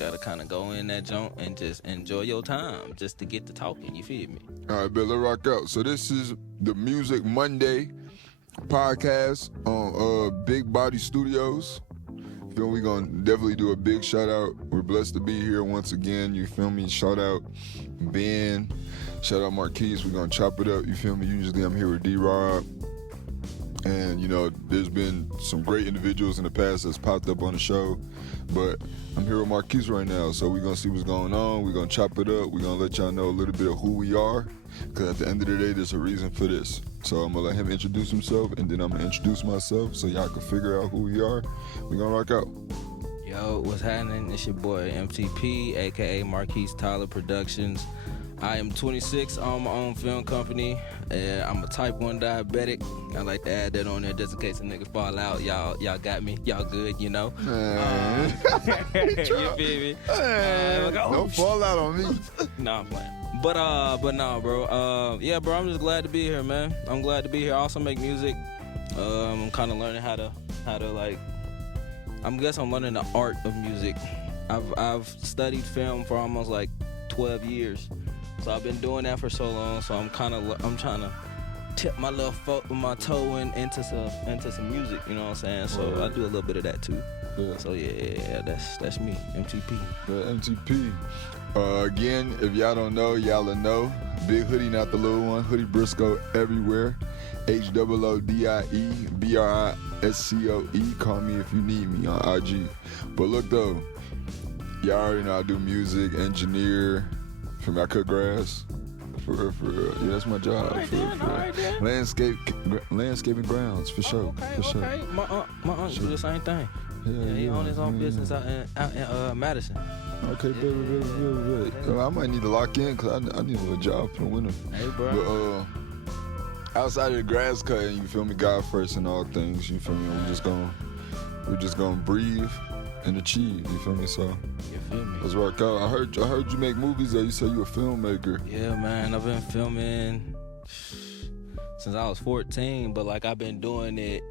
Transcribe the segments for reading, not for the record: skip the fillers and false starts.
gotta kind of go in that joint and just enjoy your time, just to get to talking. You feel me? All right, bet, let's rock out. So this is the Music Monday podcast on Big Body Studios. Feel me? We gonna definitely do a big shout out. We're blessed to be here once again. You feel me? Shout out Ben. Shout out Marques. We're gonna chop it up. You feel me? Usually I'm here with D-Rob. And, you know, there's been some great individuals in the past that's popped up on the show. But I'm here with Marques right now, so we're going to see what's going on. We're going to chop it up. We're going to let y'all know a little bit of who we are. Because at the end of the day, there's a reason for this. So I'm going to let him introduce himself, and then I'm going to introduce myself so y'all can figure out who we are. We're going to rock out. Yo, what's happening? It's your boy MTP, a.k.a. Marques Tyler Productions. I am 26, I own my own film company, and I'm a type 1 diabetic. I like to add that on there just in case a nigga fall out. Y'all got me. Y'all good, you know? You feel me? Don't fall out on me. Nah, I'm playing. But nah, bro. Yeah, bro, I'm just glad to be here, man. I'm glad to be here. I also make music. I'm kind of learning how to like, I'm learning the art of music. I've studied film for almost like 12 years. So I've been doing that for so long, so I'm trying to tip my my toe into some music, you know what I'm saying? So I do a little bit of that too. Yeah. So yeah, that's me, MTP. Yeah, MTP. Again, if y'all don't know, y'all will know. Big Hoodie, not the little one. Hoodie Briscoe everywhere. HOODIE BRISCOE. Call me if you need me on IG. But look though, y'all already know I do music, engineer. For me, I cut grass. For real. Yeah, that's my job. All right, then. Landscaping grounds, for sure. Okay, for sure. okay. My aunt do the same thing. Yeah, he own his own business out in Madison. Okay, baby. I might need to lock in because I need a job for the winter. Hey, bro. But outside of the grass cutting, you feel me, God first in all things, you feel me? We're just gonna breathe and achieve, you feel me? So You feel me? let's rock out. I heard you make movies though. You said you a filmmaker. Yeah, man. I've been filming since I was 14, but like I've been doing it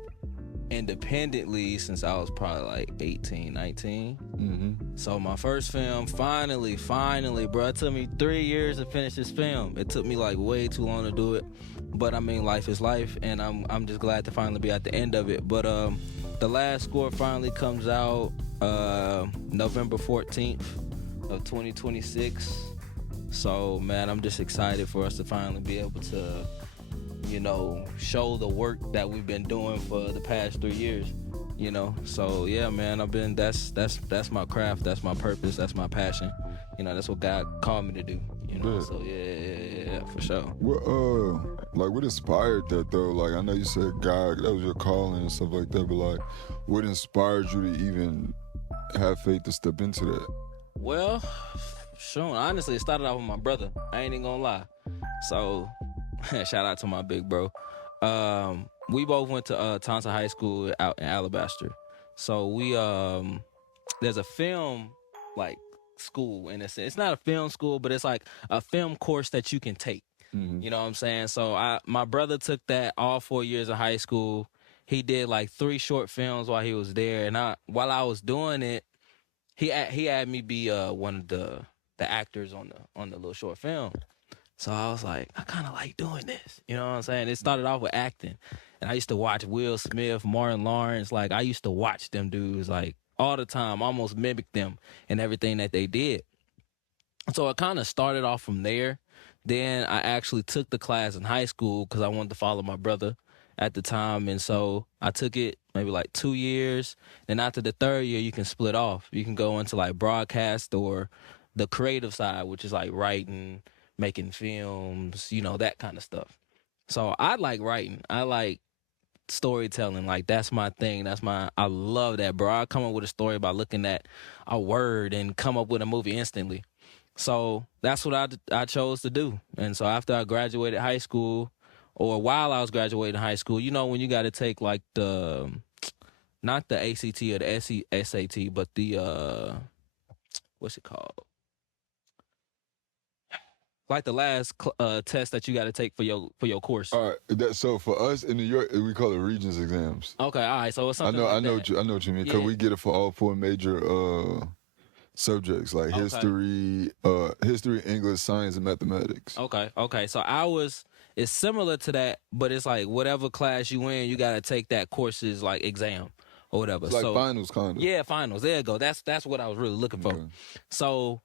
independently since I was probably like 18, 19. Mm-hmm. So my first film, finally, bro, it took me 3 years to finish this film. It took me like way too long to do it, but I mean, life is life, and I'm just glad to finally be at the end of it. But the last score finally comes out November 14th of 2026. So man, I'm just excited for us to finally be able to, you know, show the work that we've been doing for the past 3 years, you know. So yeah, man, that's my craft, that's my purpose, that's my passion, you know. That's what God called me to do, you know. Good. So yeah, for sure. What inspired that though? Like, I know you said God, that was your calling and stuff like that, but like, what inspired you to even have faith to step into that? Well, sure, honestly, it started off with my brother. I ain't even gonna lie. So shout out to my big bro. We both went to Thompson High School out in Alabaster. So we there's a film like school, and it's not a film school, but it's like a film course that you can take. Mm-hmm. You know what I'm saying? So my brother took that all 4 years of high school. He did like 3 short films while he was there, and while I was doing it, he had me be one of the actors on the little short film. So I was like, I kind of like doing this. You know what I'm saying? It started off with acting. And I used to watch Will Smith, Martin Lawrence. Like, I used to watch them dudes, like, all the time, almost mimic them and everything that they did. So it kind of started off from there. Then I actually took the class in high school because I wanted to follow my brother at the time. And so I took it maybe like 2 years. Then after the 3rd year, you can split off. You can go into, like, broadcast or the creative side, which is, like, writing, making films, you know, that kind of stuff. So I like writing. I like storytelling. Like, that's my thing. I love that, bro. I come up with a story by looking at a word and come up with a movie instantly. So that's what I chose to do. And so after I graduated high school, or while I was graduating high school, you know, when you got to take like not the ACT or the SAT, but the, what's it called? Like the last test that you got to take for your course. All right. So for us in New York, we call it Regents exams. Okay, all right. So it's something. I know what you mean, because we get it for all 4 major subjects like Okay. history, English, science, and mathematics. Okay. So it's similar to that, but it's like whatever class you in, you gotta take that course's like exam or whatever. It's like so finals, kind of. yeah, finals. There you go. That's what I was really looking for. Okay. So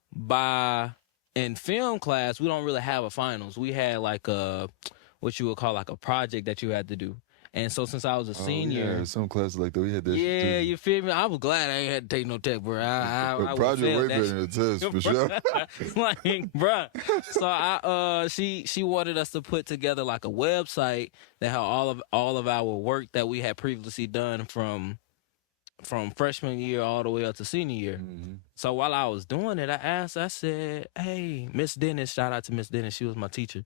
in film class, we don't really have a finals. We had like what you would call like a project that you had to do. And so since I was a senior, yeah, some classes like that we had that. yeah, shit too. you feel me? I was glad I ain't had to take no tech, bro. I The would project fail way that better than the test for sure. like, bruh. So she wanted us to put together like a website that had all of our work that we had previously done from freshman year all the way up to senior year. Mm-hmm. So while I was doing it, I said, hey, Miss Dennis, shout out to Miss Dennis, she was my teacher.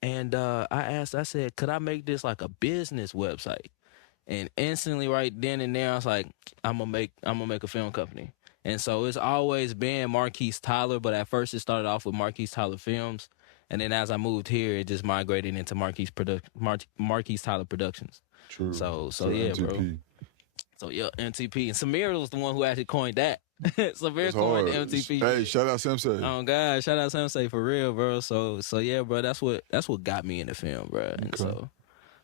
And I said, could I make this like a business website? And instantly, right then and there, I was like, I'm gonna make a film company. And so it's always been Marques Tyler, but at first it started off with Marques Tyler Films, and then as I moved here, it just migrated into Marques Tyler Productions. True. So yeah, MTP. bro. So yeah, MTP. And Samir was the one who actually coined that. Samir It's coined hard. the MTP. Hey, shout out Sensei. Oh God, shout out Sensei for real, bro. So yeah, bro, that's what got me into film, bro. And so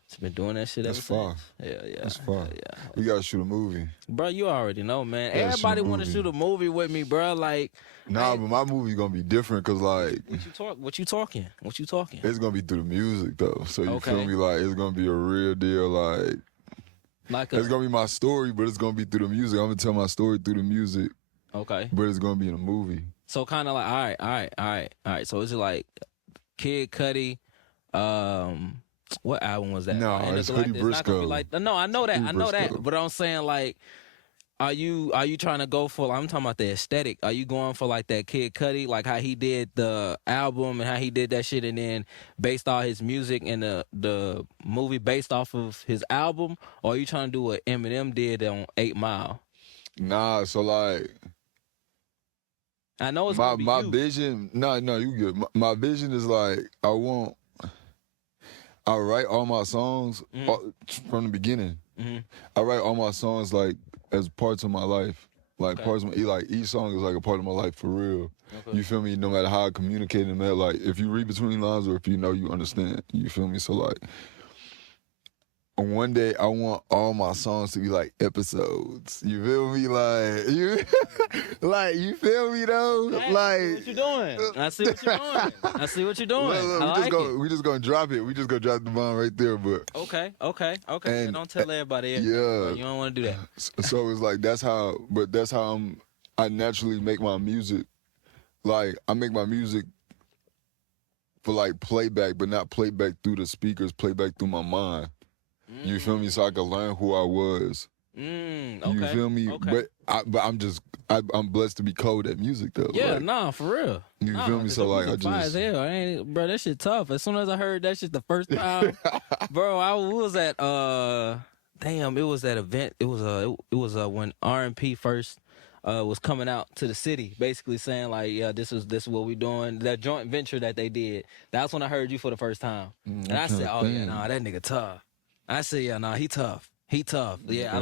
it's been doing that shit That's ever far. since. Yeah. That's far. Yeah. We gotta shoot a movie. Bro, you already know, man. Yeah, Everybody shoot a want to movie. shoot a movie with me, bro. Like, Nah, but my movie gonna be different because like what you talking? it's gonna be through the music though. So you Okay. feel me? Like it's gonna be a real deal. Like it's gonna be my story, but it's gonna be through the music. I'm gonna tell my story through the music, okay. but it's gonna be in a movie. So kind of like, all right. So is it like Kid Cudi? What album was that? No, And it's like, Hoodie it's not gonna be Briscoe. like, no, I know that, Hoodie Briscoe. But I'm saying like, are you trying to go for? I'm talking about the aesthetic. Are you going for like that Kid Cudi, like how he did the album and how he did that shit, and then based all his music and the movie based off of his album, or are you trying to do what Eminem did on 8 Mile? Nah, so like I know it's my gonna be you. vision. No, you good. My vision is like I write all my songs from the beginning. Mhm. I write all my songs like as parts of my life. Like Okay. parts of like each song is like a part of my life for real. Okay. You feel me? No matter how I communicate in that, like if you read between lines or if you know you understand. You feel me? So like one day I want all my songs to be like episodes. You feel me? Like you like you feel me though? Hey, Like what you doing? I see what you're doing. I see what you're doing. look, I like it. we just gonna drop it. We just gonna drop the bomb right there. But Okay. And- Don't tell everybody. yeah. You don't want to do that. so it's like that's how I naturally make my music. Like I make my music for like playback, but not playback through the speakers, playback through my mind. You feel me? So I can learn who I was. Okay. You feel me? Okay. I'm blessed to be cold at music though. Yeah, like, nah, for real. You Nah, feel me? 'cause So that like I music fire as just hell. Bro, that shit tough. As soon as I heard that shit the first time, bro, I was at it was that event. It was when R&P first was coming out to the city, basically saying like, yeah, this is what we doing. That joint venture that they did. That's when I heard you for the first time, and I said, oh yeah, nah, that nigga tough. I said, yeah, nah, he tough. He tough. Yeah, I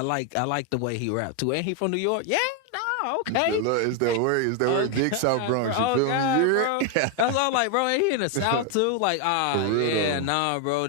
like the way he rap too. Ain't he from New York? Yeah, nah, okay. It's that word, Big South Bronx. You feel God, me? bro. That's all like, bro. Ain't he in the South too? Like, For real, yeah, though. nah, bro.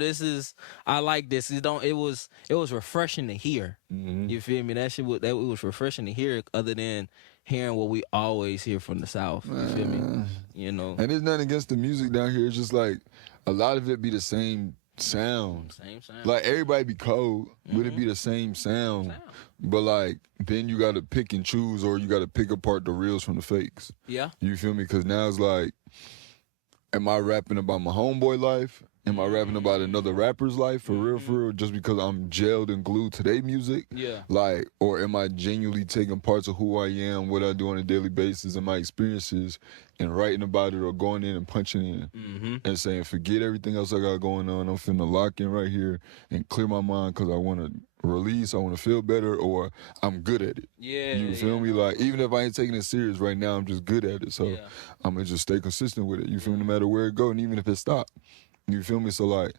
I like this. It was refreshing to hear. Mhm. You feel me? It was refreshing to hear, other than hearing what we always hear from the South. You feel me? You know, And there's nothing against the music down here. It's just like a lot of it be the same sound. same sound. Like everybody be cold, but it be the same sound. But like then you gotta pick and choose, or you gotta pick apart the reals from the fakes. Yeah. You feel me? Because now it's like, am I rapping about my homeboy life? Am I rapping about another rapper's life for real, just because I'm gelled and glued to their music? Yeah. Like, or am I genuinely taking parts of who I am, what I do on a daily basis, and my experiences, and writing about it, or going in and punching in and saying, forget everything else I got going on. I'm finna lock in right here and clear my mind because I want to release, I want to feel better, or I'm good at it. Yeah. You feel me? Like, even if I ain't taking it serious right now, I'm just good at it. So Yeah. I'm going to just stay consistent with it. You feel me? No matter where it go, and even if it stop. You feel me? So, like,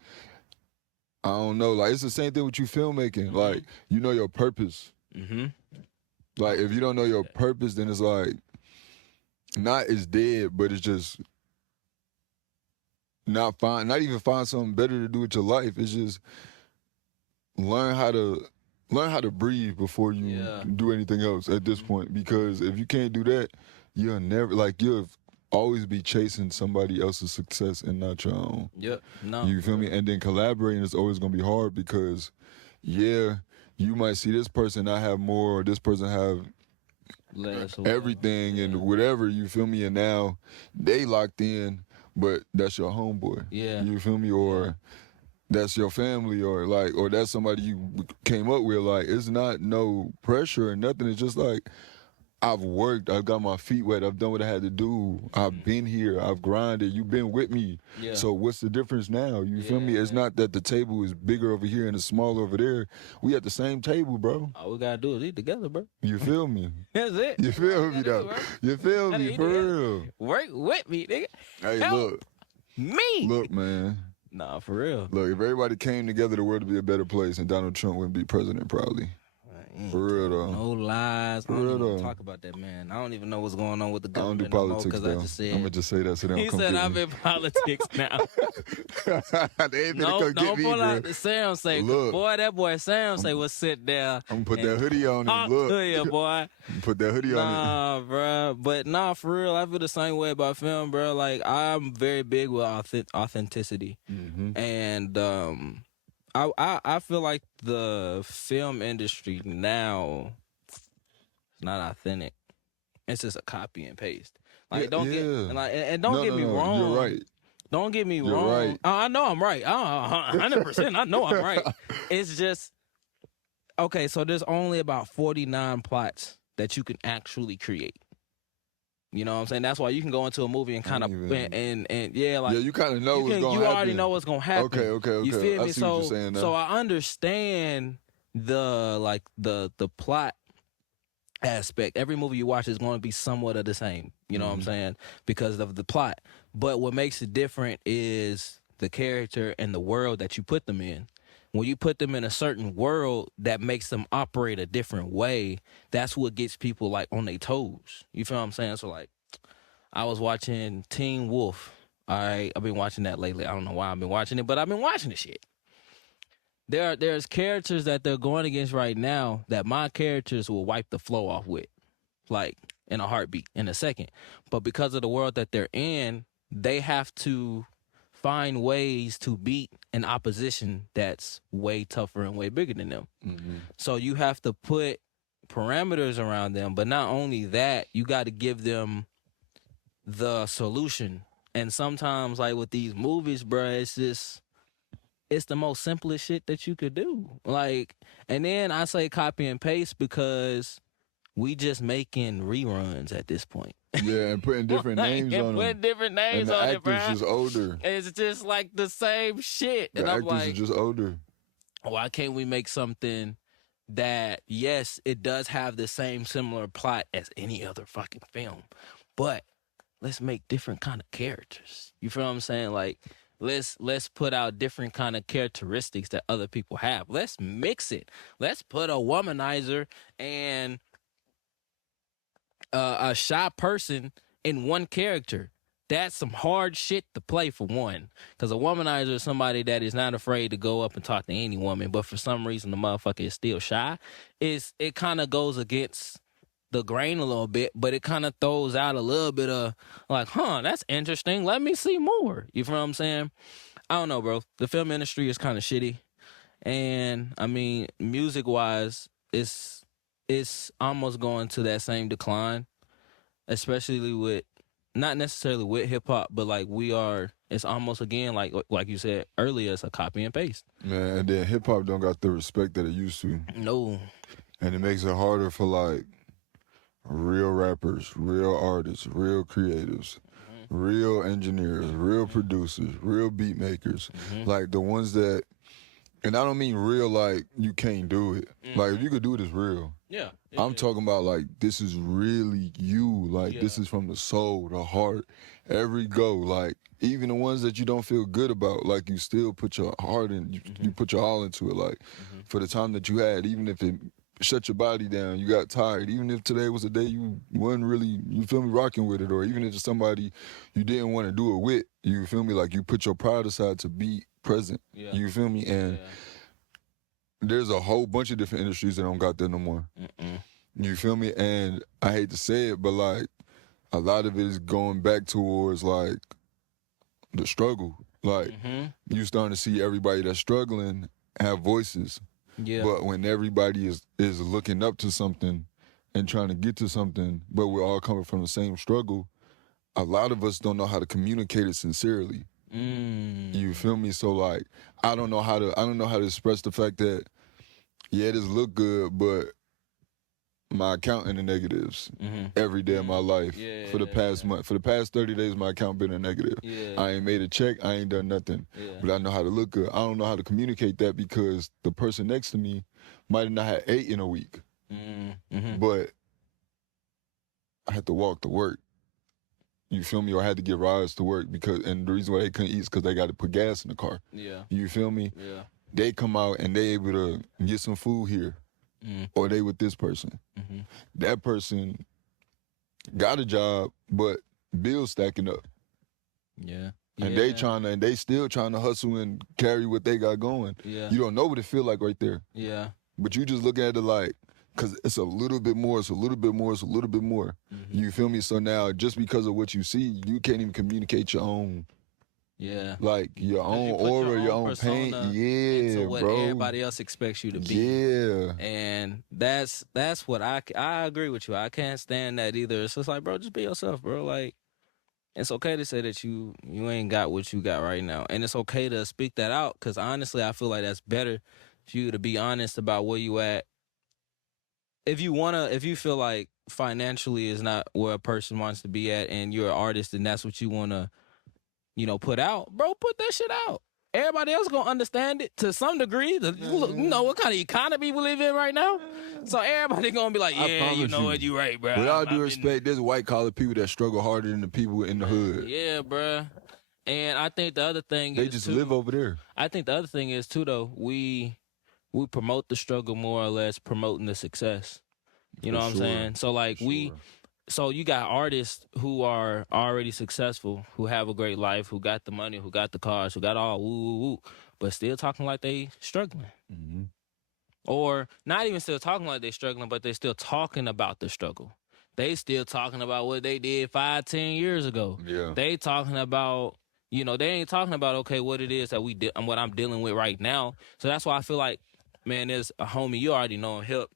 I don't know. Like, it's the same thing with you filmmaking. Like, you know your purpose. Mm-hmm. Like, if you don't know your purpose, then it's like, not it's dead, but it's just not even find something better to do with your life. It's just learn how to breathe before you do anything else at this point. Because if you can't do that, you'll always be chasing somebody else's success and not your own. Yep. No. You feel me? And then collaborating is always gonna be hard because, you might see this person not have more, or this person have less, everything and whatever. You feel me? And now they locked in, but that's your homeboy. Yeah. You feel me? Or that's your family, or that's somebody you came up with. Like, it's not no pressure or nothing. It's just like, I've worked, I've got my feet wet, I've done what I had to do, I've been here, I've grinded, you've been with me. Yeah. So what's the difference now? You feel me? It's not that the table is bigger over here and it's smaller over there. We at the same table, bro. All we gotta do is eat together, bro. You feel me? That's it. You feel me, though? You feel me, for real? Work with me, nigga. Hey, Help look. me. Look, man. Nah, for real. Look, if everybody came together, the world would be a better place, and Donald Trump wouldn't be president, probably. For real, though. No lies. For I don't real, even though. talk about that, man. I don't even know what's going on with the I don't government do politics, no more, though. I just said, I'm going to just say that so they don't he come said get I'm me. in politics now. They ain't finna No, come get don't me, pull bro. out the Sam say. Look. Boy, that boy Sam say was sit there. I'm going to put that and hoodie on talk and look. to you, boy. Put that hoodie on Nah, bro. But nah, for real, I feel the same way about film, bro. Like, I'm very big with authenticity. it. And I feel like the film industry now is not authentic. It's just a copy and paste. Like, don't get me wrong. You're right. Don't get me You're wrong. right. I know I'm right. 100%. I know I'm right. It's just, okay, so there's only about 49 plots that you can actually create. You know what I'm saying? That's why you can go into a movie and kind of and you kind of know what's going to happen. You already know what's going to happen. Okay. You feel me? I see what you're saying now. So I understand the plot aspect. Every movie you watch is going to be somewhat of the same. You know what I'm saying? Because of the plot. But what makes it different is the character and the world that you put them in. When you put them in a certain world that makes them operate a different way, that's what gets people like on their toes. You feel what I'm saying? So like, I was watching Teen Wolf. All right, I've been watching that lately. I don't know why I've been watching it, but I've been watching the shit. There's characters that they're going against right now that my characters will wipe the flow off with, like in a heartbeat, in a second. But because of the world that they're in, they have to find ways to beat an opposition that's way tougher and way bigger than them. So you have to put parameters around them, but not only that, you got to give them the solution. And sometimes, like with these movies, bruh, it's the most simplest shit that you could do. Like, and then I say copy and paste because we just making reruns at this point. Yeah, and putting different names on them. Putting different names on it, And the bruh. actors just older. It's just like the same shit. The And I'm actors like, are just older. why can't we make something that, yes, it does have the same similar plot as any other fucking film, but let's make different kind of characters. You feel what I'm saying? Like, let's put out different kind of characteristics that other people have. Let's mix it. Let's put a womanizer and a shy person in one character. That's some hard shit to play for one. Because a womanizer is somebody that is not afraid to go up and talk to any woman, but for some reason the motherfucker is still shy. It kind of goes against the grain a little bit, but it kind of throws out a little bit of like, that's interesting. Let me see more. You feel what I'm saying? I don't know, bro. The film industry is kind of shitty. And I mean, music-wise, it's almost going to that same decline, especially with, not necessarily with hip hop, but like it's almost again, like you said earlier, it's a copy and paste. Man, and then hip hop don't got the respect that it used to. No. And it makes it harder for like real rappers, real artists, real creatives, real engineers, real producers, real beat makers. Like the ones that, and I don't mean real like you can't do it. Like if you could do it, it's real. Yeah. I'm talking about like this is really you. Like this is from the soul, the heart, every go. Like even the ones that you don't feel good about, like you still put your heart in, you put your all into it. Like for the time that you had, even if it shut your body down. You got tired. Even if today was a day you wasn't really, you feel me, rocking with it, or even if it's somebody you didn't want to do it with, you feel me, like you put your pride aside to be present. Yeah. You feel me? And there's a whole bunch of different industries that don't got that no more. You feel me? And I hate to say it, but like a lot of it is going back towards like the struggle. Like you starting to see everybody that's struggling have voices. Yeah. But when everybody is looking up to something and trying to get to something, but we're all coming from the same struggle, a lot of us don't know how to communicate it sincerely. You feel me? So like I don't know how to express the fact that yeah, this look good, but my account in the negatives every day of my life for the past month. For the past 30 days, my account been in negative. I ain't made a check. I ain't done nothing. But I know how to look good. I don't know how to communicate that because the person next to me might have not had 8 in a week. But I had to walk to work. You feel me? Or I had to get rides to work and the reason why they couldn't eat is because they got to put gas in the car. You feel me? They come out and they able to get some food here. Or they with this person. That person got a job, but bills stacking up. And they still trying to hustle and carry what they got going. You don't know what it feel like right there. But you just look at it like, cause it's a little bit more, it's a little bit more, it's a little bit more. You feel me? So now just because of what you see, you can't even communicate your own. Like your own aura, your own pain. Into what bro. everybody else expects you to be. And that's what I agree with you. I can't stand that either. It's just like, bro, just be yourself, bro. Like, it's okay to say that you ain't got what you got right now. And it's okay to speak that out because honestly, I feel like that's better for you to be honest about where you at. If you feel like financially is not where a person wants to be at and you're an artist and that's what you want to, put out, bro, put that shit out. Everybody else gonna understand it to some degree. You know what kind of economy we live in right now? So everybody gonna be like, yeah, you know what, you right, bro. With all due respect, there's white collar people that struggle harder than the people in the hood. Yeah, bro. And I think the other thing they just live over there. I think the other thing is too, though, we promote the struggle more or less promoting the success. You know what I'm saying? So like So you got artists who are already successful, who have a great life, who got the money, who got the cars, who got all woo, but still talking like they struggling. Or not even still talking like they struggling, but they still talking about the struggle. They still talking about what they did 5-10 years ago. They talking about, they ain't talking about, okay, what it is that what I'm dealing with right now. So that's why I feel like, man, there's a homie, you already know him, Hip.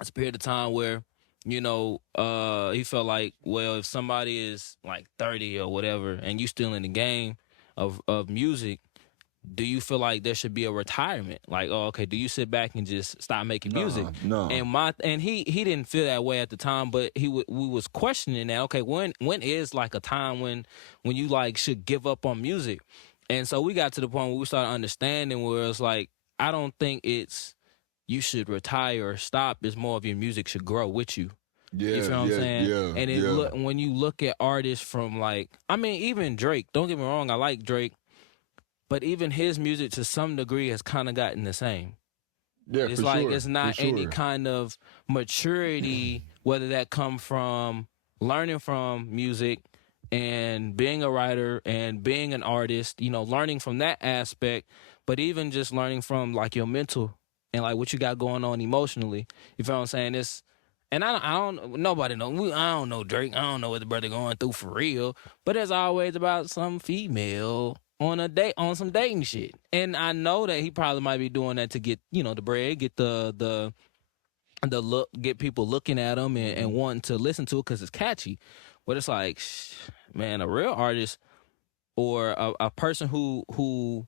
It's a period of time where, he felt like, well, if somebody is like 30 or whatever and you still in the game of music, do you feel like there should be a retirement? Like, oh, okay, do you sit back and just stop making music? No. And he didn't feel that way at the time, but we was questioning that. Okay, when is like a time when you like should give up on music? And so we got to the point where we started understanding where it's like, I don't think it's you should retire or stop. It's more of your music should grow with you. You feel what I'm saying? And when you look at artists from like, I mean, even Drake, don't get me wrong, I like Drake, but even his music to some degree has kind of gotten the same. It's like it's not any kind of maturity, whether that come from learning from music and being a writer and being an artist, learning from that aspect, but even just learning from like your mental and like what you got going on emotionally. You feel what I'm saying? And I don't, nobody know. I don't know Drake. I don't know what the brother going through for real. But there's always about some female on a date, on some dating shit. And I know that he probably might be doing that to get, the bread, get the look, get people looking at him and wanting to listen to it because it's catchy. But it's like, man, a real artist or a person who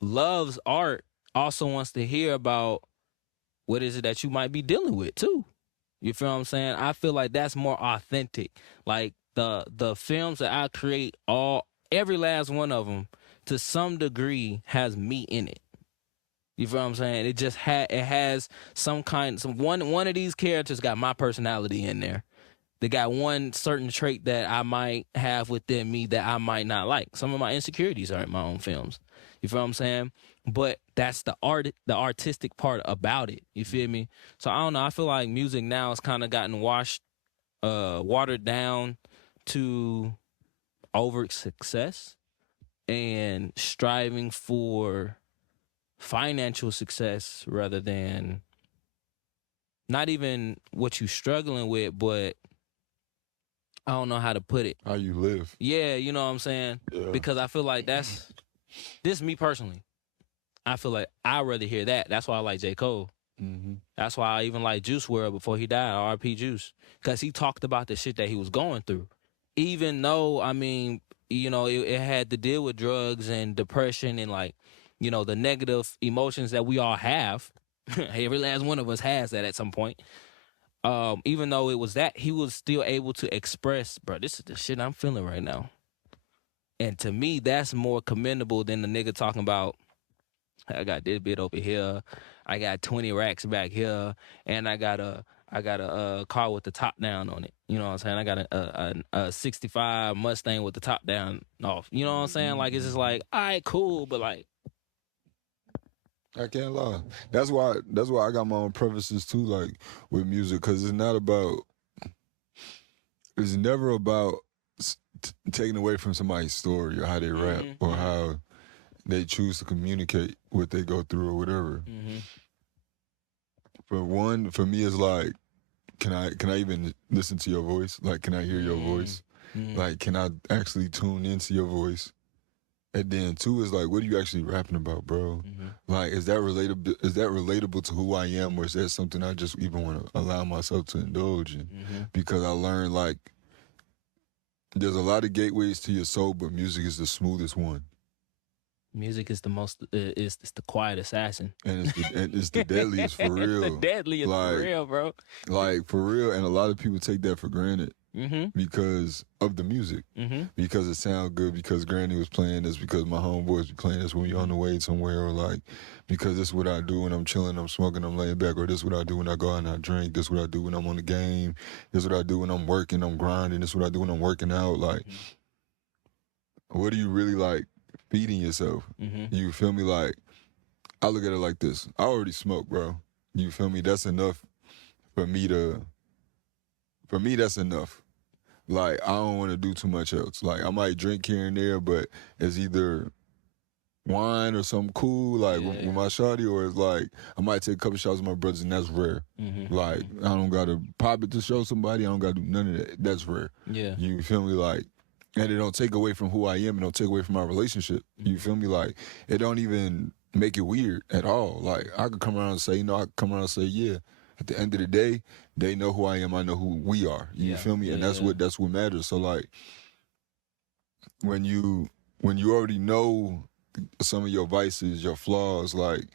loves art also wants to hear about what is it that you might be dealing with too. You feel what I'm saying? I feel like that's more authentic. Like the films that I create, every last one of them to some degree has me in it. You feel what I'm saying? It just has one of these characters got my personality in there. They got one certain trait that I might have within me that I might not like. Some of my insecurities are in my own films. You feel what I'm saying? but that's the artistic part about it. You feel me? So I don't know. I feel like music now has kind of gotten watered down to over success and striving for financial success rather than not even what you struggling with, but I don't know how to put it. How you live. Yeah, you know what I'm saying? Yeah. Because I feel like this me personally. I feel like I'd rather hear that. That's why I like J. Cole. Mm-hmm. That's why I even like Juice WRLD before he died, R.I.P. Juice. Because he talked about the shit that he was going through. Even though, I mean, you know, it had to deal with drugs and depression and like, you know, the negative emotions that we all have. Every last one of us has that at some point. Even though it was that, he was still able to express, bro, this is the shit I'm feeling right now. And to me, that's more commendable than the nigga talking about, I got this bit over here, I got 20 racks back here, and I got a car with the top down on it. You know what I'm saying? I got a 65 Mustang with the top down off. You know what I'm saying? Like, it's just like, all right, cool, but like, I can't lie. That's why I got my own preferences too, like with music, because it's never about taking away from somebody's story or how they rap or how they choose to communicate what they go through or whatever. For me, it's like, can I even listen to your voice? Like, can I hear your voice? Like, can I actually tune into your voice? And then two is like, what are you actually rapping about, bro? Like, is that relatable? Is that relatable to who I am, or is that something I just even want to allow myself to indulge in? Because I learned, like, there's a lot of gateways to your soul, but music is the smoothest one. Music is the most, it's the quiet assassin. And it's the deadliest for real. It's the deadliest for real, bro. Like, for real. And a lot of people take that for granted because of the music. Because it sounds good, because Granny was playing this, because my homeboys be playing this when we on the way somewhere, or like, because this is what I do when I'm chilling, I'm smoking, I'm laying back, or this is what I do when I go out and I drink, this is what I do when I'm on the game, this is what I do when I'm working, I'm grinding, this is what I do when I'm working out. Like, what do you really like feeding yourself? You feel me? Like, I look at it like this. I already smoke, bro. You feel me? That's enough for me, that's enough. Like, I don't want to do too much else. Like, I might drink here and there, but it's either wine or something cool, like with my shawty, or it's like, I might take a couple shots with my brothers, and that's rare. Like, I don't got to pop it to show somebody. I don't got to do none of that. That's rare. Yeah. You feel me? Like, and it don't take away from who I am. It don't take away from my relationship. You feel me? Like, it don't even make it weird at all. Like, I could come around and say, I could come around and say, yeah. At the end of the day, they know who I am. I know who we are. You feel me? And that's what matters. So, like, when you already know some of your vices, your flaws, like,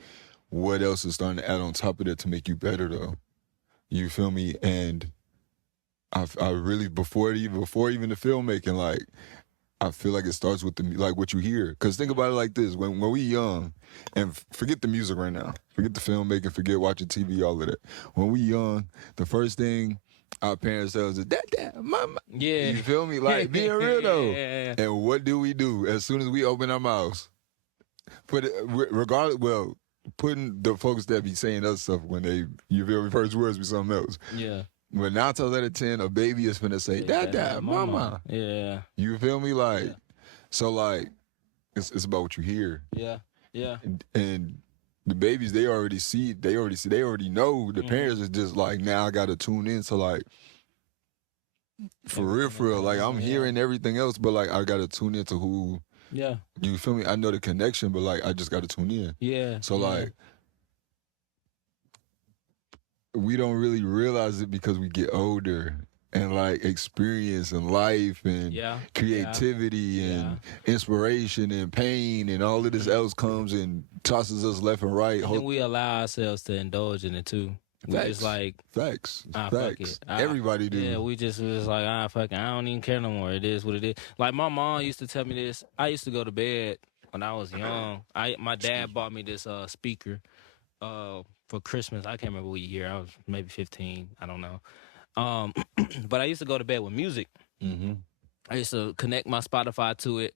what else is starting to add on top of that to make you better, though? You feel me? And I really, before even the filmmaking, like, I feel like it starts with like what you hear. Because think about it like this: when we young, and forget the music right now, forget the filmmaking, forget watching TV, all of that. When we young, the first thing our parents tell us is "Dad, mama." Yeah, you feel me? Like, being real though. And what do? As soon as we open our mouths, putting the folks that be saying other stuff when you feel me, first words be something else. Yeah. But 9 times out of 10, a baby is finna say, Dad, mama. Yeah. You feel me? Like, so, like, it's about what you hear. Yeah. Yeah. And the babies, they already know. The parents is just like, now I gotta tune in. So, like, for real, like, I'm hearing everything else, but, like, I gotta tune into who. Yeah. You feel me? I know the connection, but, like, I just gotta tune in. Yeah. So, like, we don't really realize it because we get older and, like, experience and life and creativity and inspiration and pain and all of this else comes and tosses us left and right. And then we allow ourselves to indulge in it too. We just like facts. Fuck it. Everybody do. Yeah, we just was like, fuck it. I don't even care no more. It is what it is. Like, my mom used to tell me this. I used to go to bed when I was young. My dad bought me this speaker for Christmas. I can't remember what year. I was maybe 15. I don't know. But I used to go to bed with music. I used to connect my Spotify to it,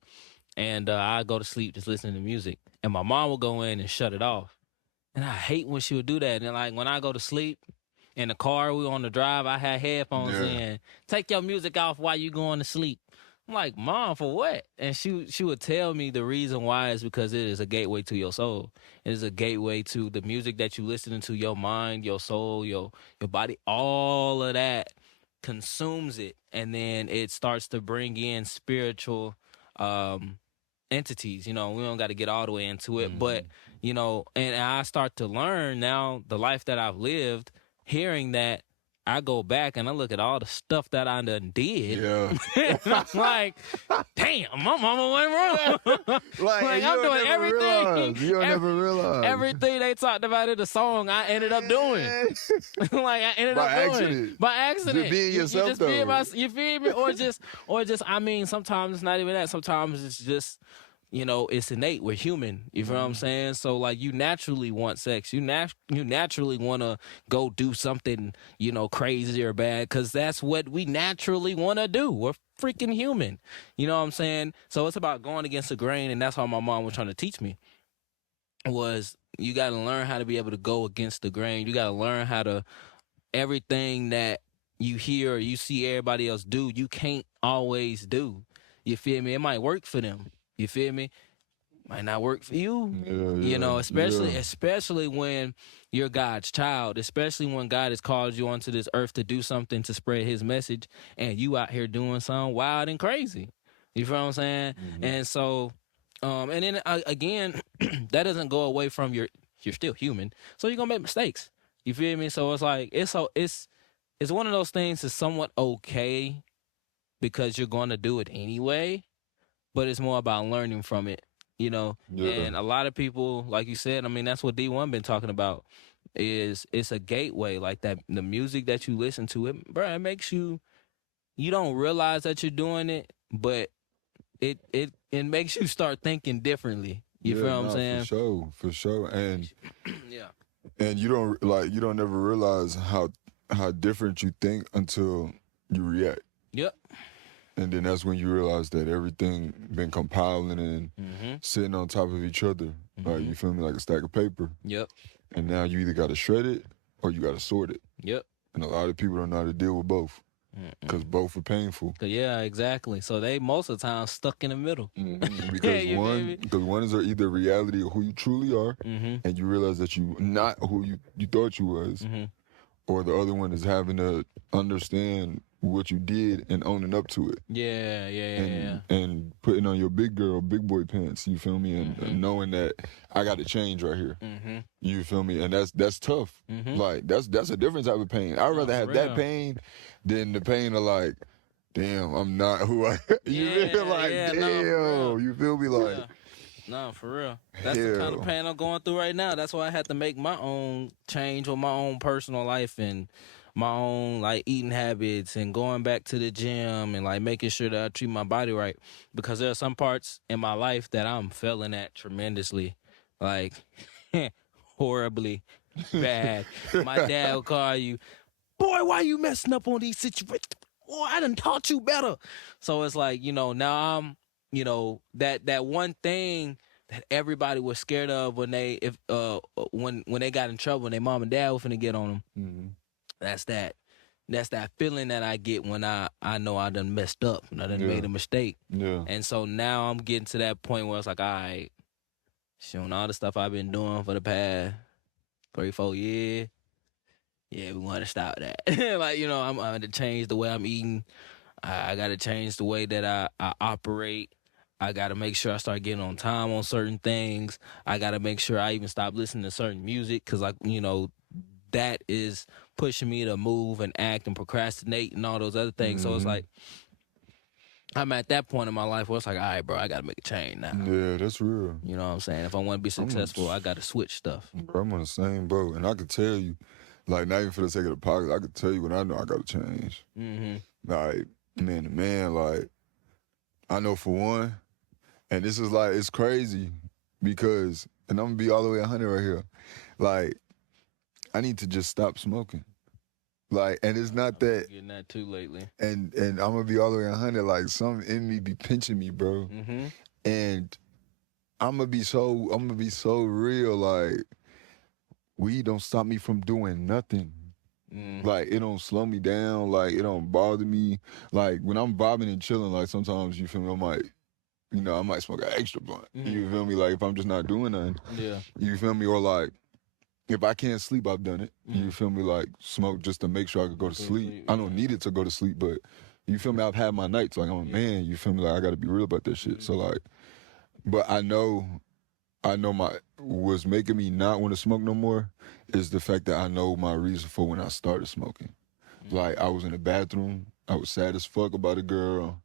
and I go to sleep just listening to music. And my mom will go in and shut it off. And I hate when she would do that. And like when I go to sleep in the car, we on the drive, I had headphones Yeah. in. Take your music off while you going to sleep. I'm like, Mom, for what? And she would tell me the reason why is because it is a gateway to your soul. It is a gateway to the music that you listening to, your mind, your soul, your body, all of that consumes it. And then it starts to bring in spiritual entities. You know, we don't got to get all the way into it, but you know, and I start to learn now the life that I've lived, hearing that I go back and I look at all the stuff that I done did. Yeah. And I'm like, damn, my mama went wrong. Like I'm doing everything. You'll never realize. Everything they talked about in the song, I ended up doing. Like I ended By up doing accident. by accident. Just being yourself, you just being though. you feel me? Or just. I mean, sometimes it's not even that. Sometimes it's just. You know, it's innate. We're human. You feel what I'm saying? So, like, you naturally want sex. You naturally want to go do something, you know, crazy or bad, because that's what we naturally want to do. We're freaking human. You know what I'm saying? So it's about going against the grain, and that's how my mom was trying to teach me. Was you got to learn how to be able to go against the grain. You got to learn how to everything that you hear or you see everybody else do, you can't always do. You feel me? It might work for them. You feel me? Might not work for you. You know, especially when you're God's child, especially when God has called you onto this earth to do something to spread his message, and you out here doing something wild and crazy. You feel what I'm saying? And so, and then again, that doesn't go away from you're still human. So you're gonna make mistakes. You feel me? So it's like it's one of those things that's somewhat okay because you're gonna do it anyway. But it's more about learning from it, you know. Yeah. And a lot of people, like you said, I mean, that's what D1 been talking about. Is it's a gateway, like that. The music that you listen to, it makes you. You don't realize that you're doing it, but it makes you start thinking differently. You feel what I'm saying? For sure. And Yeah. and you don't never realize how different you think until you react. Yep. And then that's when you realize that everything been compiling and sitting on top of each other. Like, you feel me? Like a stack of paper. Yep. And now you either got to shred it or you got to sort it. Yep. And a lot of people don't know how to deal with both because both are painful. Yeah, exactly. So they most of the time stuck in the middle. Because one is either reality of who you truly are, and you realize that you not who you thought you was, or the other one is having to understand what you did and owning up to it. Yeah. And putting on your big boy pants, you feel me? And knowing that I got to change right here. You feel me? And that's tough. Like that's a different type of pain. I'd rather have that pain than the pain of like, damn, I'm not who I you feel like, damn, you feel me? Like, no, for real. That's the kind of pain I'm going through right now. That's why I had to make my own change on my own personal life and my own like eating habits and going back to the gym and like making sure that I treat my body right, because there are some parts in my life that I'm failing at tremendously, like horribly bad. My dad will call you, boy, why you messing up on these situations? Boy, I done taught you better. So it's like, you know, now I'm, you know, that one thing that everybody was scared of when they when they got in trouble and their mom and dad were finna get on them. That's that feeling that I get when I know I done messed up and I done made a mistake. Yeah. And so now I'm getting to that point where it's like, all right, showing all the stuff I've been doing for the past 3-4 years. Yeah, we want to stop that. Like, you know, I'm going to change the way I'm eating. I got to change the way that I operate. I got to make sure I start getting on time on certain things. I got to make sure I even stop listening to certain music because, like, you know, that is pushing me to move and act and procrastinate and all those other things. So it's like, I'm at that point in my life where it's like, all right, bro, I got to make a change now. Yeah, that's real. You know what I'm saying? If I want to be successful, I got to switch stuff. Bro, I'm on the same boat. And I could tell you, like, not even for the sake of the podcast, I could tell you when I know I got to change. Like, man to man, like, I know for one, and this is like, it's crazy because, and I'm going to be all the way 100 right here, like, I need to just stop smoking. Like, and it's not that. Getting that too lately. And I'm gonna be all the way 100. Like, something in me be pinching me, bro. And I'm gonna be so real. Like, weed don't stop me from doing nothing. Like, it don't slow me down. Like, it don't bother me. Like, when I'm vibing and chilling, like, sometimes, you feel me, I might smoke an extra blunt. You feel me? Like, if I'm just not doing nothing. Yeah. You feel me? Or, like, if I can't sleep, I've done it. You feel me? Like, smoke just to make sure I could go to sleep. I don't need it to go to sleep, but, you feel me? I've had my nights. Like, I'm a man. You feel me? Like, I got to be real about that shit. So, like, but I know what's making me not want to smoke no more is the fact that I know my reason for when I started smoking. Like, I was in the bathroom, I was sad as fuck about a girl.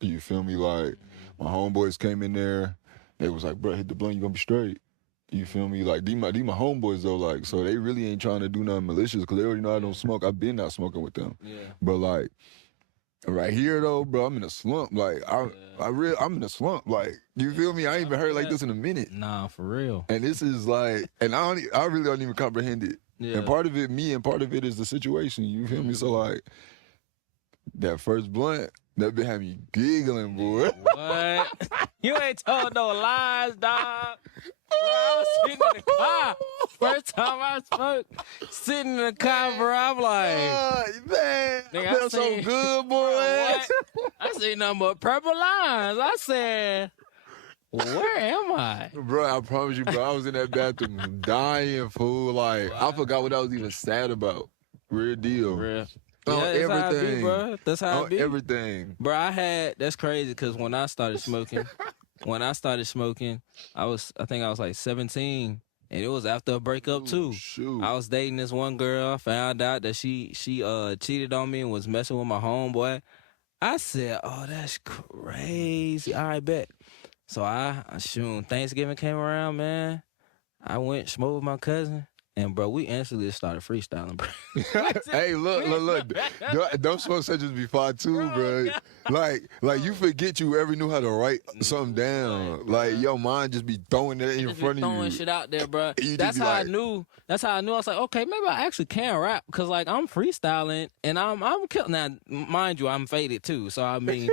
You feel me? Like, my homeboys came in there, they was like, bro, hit the blunt, you gonna be straight. You feel me? Like, these my homeboys though, like, so they really ain't trying to do nothing malicious because they already know I don't smoke. I've been not smoking with them. Yeah. But like, right here though, bro, I'm in a slump. Like, I'm in a slump. Like, you feel me? I ain't even heard like this in a minute. Nah, for real. And this is like, and I really don't even comprehend it. Yeah. And part of it, me, and part of it is the situation. You feel me? So like, that first blunt, that been had me giggling, boy. What? You ain't told no lies, dog. Bro, I was sitting in the car. First time I smoked, sitting in the car, bro. I'm like, man, nigga, I feel so good, boy. What? I seen nothing but purple lines. I said, where am I? Bro, I promise you, bro, I was in that bathroom dying, fool. Like, I forgot what I was even sad about. Real deal. Real. On Yeah, that's how it be, everything. bro. That's how it be. Everything. Bro, that's crazy because when I started smoking, I think I was like 17, and it was after a breakup too. Shoot. I was dating this one girl, found out that she cheated on me and was messing with my homeboy. I said, oh, that's crazy. All right, bet. So Thanksgiving came around, man. I went smoked with my cousin. And, bro, we instantly started freestyling, bro. Hey, look. Don't smoke such as be fine, too, bro. Like, you forget you ever knew how to write something down. Like, your mind just be throwing it in front of you. Throwing shit out there, bro. That's how I knew. I was like, okay, maybe I actually can rap. Because, like, I'm freestyling, and I'm killing. Now, mind you, I'm faded, too. So, I mean,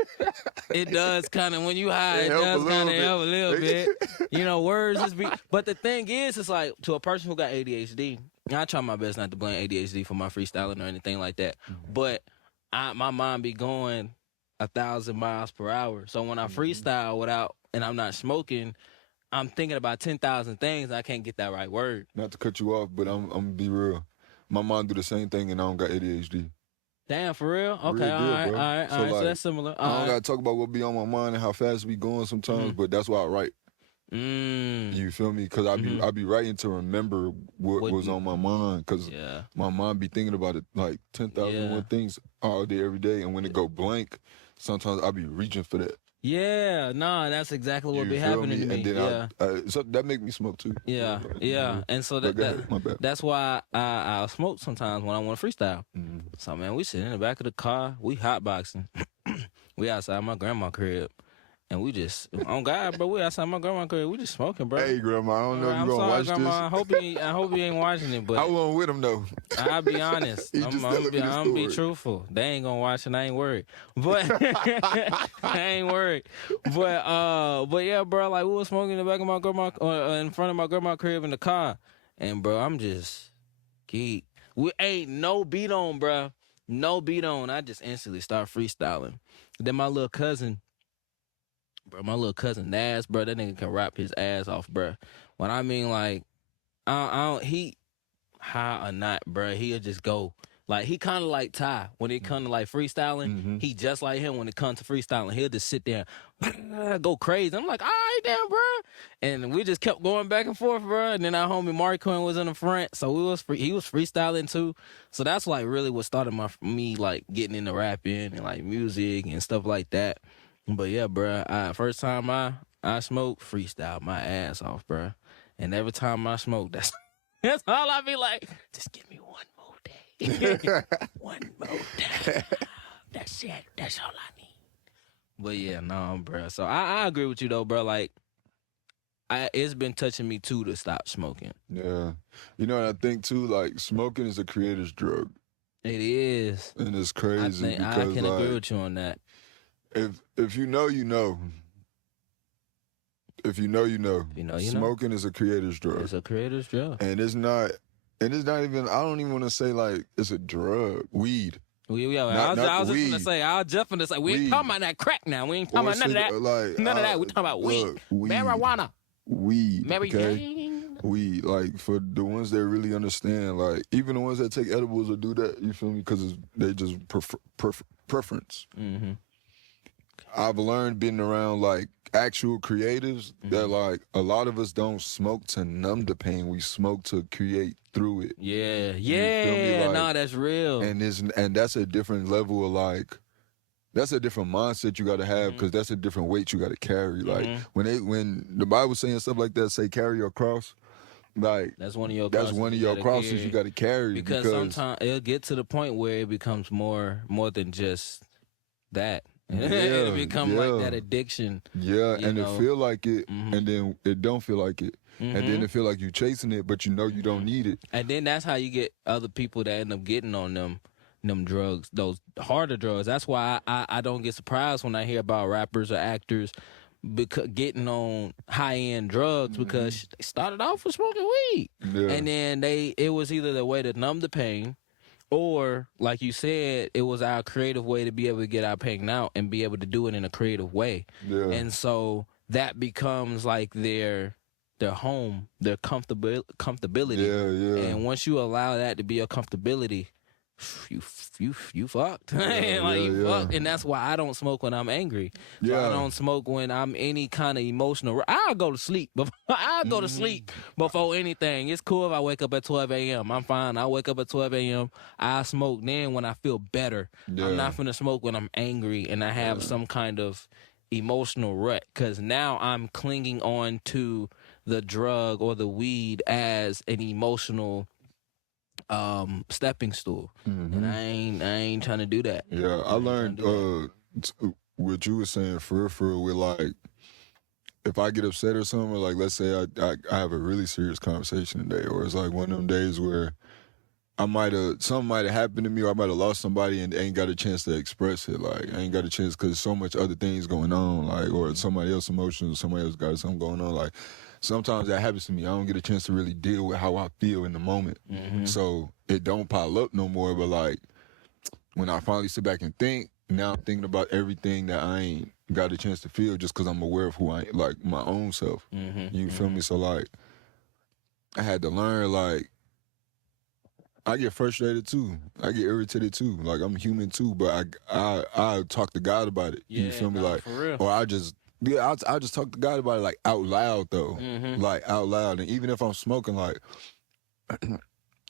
it does kind of, when you high, it does kind of help a little bit. You know, words just be. But the thing is, it's like, to a person who got ADHD, I try my best not to blame ADHD for my freestyling or anything like that. But my mind be going 1,000 miles per hour. So when I freestyle and I'm not smoking, I'm thinking about 10,000 things. I can't get that right word. Not to cut you off, but I'm gonna be real. My mom do the same thing, and I don't got ADHD. Damn, for real? Okay, Real all deal, right, bro. all right. So that's similar. I don't gotta talk about what be on my mind and how fast we going sometimes, but that's why I write. You feel me? Because I be writing to remember what was on my mind. Because my mind be thinking about it like 10,001 things all day, every day. And when it go blank, sometimes I be reaching for that. Yeah, nah, that's exactly what be happening to me. And then so that make me smoke too. Yeah. And so that's why I smoke sometimes when I want to freestyle. So, man, we sit in the back of the car, we hotboxing. We outside my grandma's crib. And we just, on God, bro, we outside my grandma's crib. We just smoking, bro. Hey, Grandma, I don't know if you gonna watch Grandma, this. I hope you ain't watching it, but I wasn't with him though. I'll be honest. I'm be truthful. They ain't gonna watch it. I ain't worried. But I ain't worried. But yeah, bro, like we was smoking in the back of my grandma, in front of my grandma's crib in the car, and bro, I'm just geek. We ain't no beat on, bro. No beat on. I just instantly start freestyling. Then my little cousin. Bro, my little cousin Nas, bro, that nigga can rap his ass off, bro. When I mean, like, he high or not, bro, he'll just go. Like, he kind of like Ty. When it comes to, like, freestyling, he just like him when it comes to freestyling. He'll just sit there and go crazy. I'm like, all right, damn, bro. And we just kept going back and forth, bro. And then our homie Marques was in the front, so he was freestyling, too. So that's, like, really what started me, like, getting into rapping and, like, music and stuff like that. But yeah, bro, first time I smoked, freestyle my ass off, bro. And every time I smoke, that's all I be like, just give me one more day. One more day. That's it. That's all I need. But yeah, no, bro. So I agree with you, though, bro. Like, it's been touching me, too, to stop smoking. Yeah. You know what I think, too? Like, smoking is a creator's drug. It is. And it's crazy because, I can agree with you on that. If you know, you know. If you know, you know. You know, you know. Smoking is a creator's drug. It's a creator's drug. And it's not even, I don't even want to say like it's a drug. Weed. I was just gonna say, we ain't talking about that crack now. We ain't talking about none of that. None of that. We talking about weed. Marijuana. Weed. Mary Okay? Jane. Weed. Like, for the ones that really understand, like, even the ones that take edibles or do that, you feel me? Because they just preference. Mm-hmm. I've learned being around, like, actual creatives that, like, a lot of us don't smoke to numb the pain. We smoke to create through it. Yeah. You feel me? Like, Nah, that's real. And that's a different level of, like, that's a different mindset you got to have, because that's a different weight you got to carry. Like, when the Bible saying stuff like that, say carry your cross, like, that's one of your crosses you got to carry. Because sometimes it'll get to the point where it becomes more than just that. It'll become like that addiction. Yeah, and it feel like it, and then it don't feel like it. And then it feel like you chasing it, but you know you don't need it. And then that's how you get other people that end up getting on them drugs, those harder drugs. That's why I don't get surprised when I hear about rappers or actors getting on high-end drugs, because they started off with smoking weed. Yeah. And then it was either the way to numb the pain, or, like you said, it was our creative way to be able to get our pain out and be able to do it in a creative way. Yeah. And so that becomes like their home, their comfortability. Yeah. And once you allow that to be your comfortability, you fucked. You fucked. And that's why I don't smoke when I'm angry. So I don't smoke when I'm any kind of emotional. I'll go to sleep. I'll go to sleep before anything. It's cool if I wake up at 12 a.m. I'm fine. I wake up at 12 a.m. I smoke then when I feel better. Yeah. I'm not finna smoke when I'm angry and I have some kind of emotional rut, because now I'm clinging on to the drug or the weed as an emotional stepping stool, and I ain't trying to do that. Yeah, I learned what you were saying for real, with, like, if I get upset or something, or, like, let's say I have a really serious conversation today, or it's like one of them days where something might have happened to me, or I might have lost somebody and ain't got a chance to express it. Like, I ain't got a chance because so much other things going on, like, or somebody else emotions, somebody else got something going on. Like, sometimes that happens to me. I don't get a chance to really deal with how I feel in the moment. So it don't pile up no more. But, like, when I finally sit back and think, now I'm thinking about everything that I ain't got a chance to feel just because I'm aware of who I am, like, my own self. You feel me? So, like, I had to learn, like, I get frustrated too. I get irritated too. Like, I'm human too, but I talk to God about it. You feel me? Like, for real. or I just talk to God about it, like, out loud though. Like, out loud. And even if I'm smoking, like,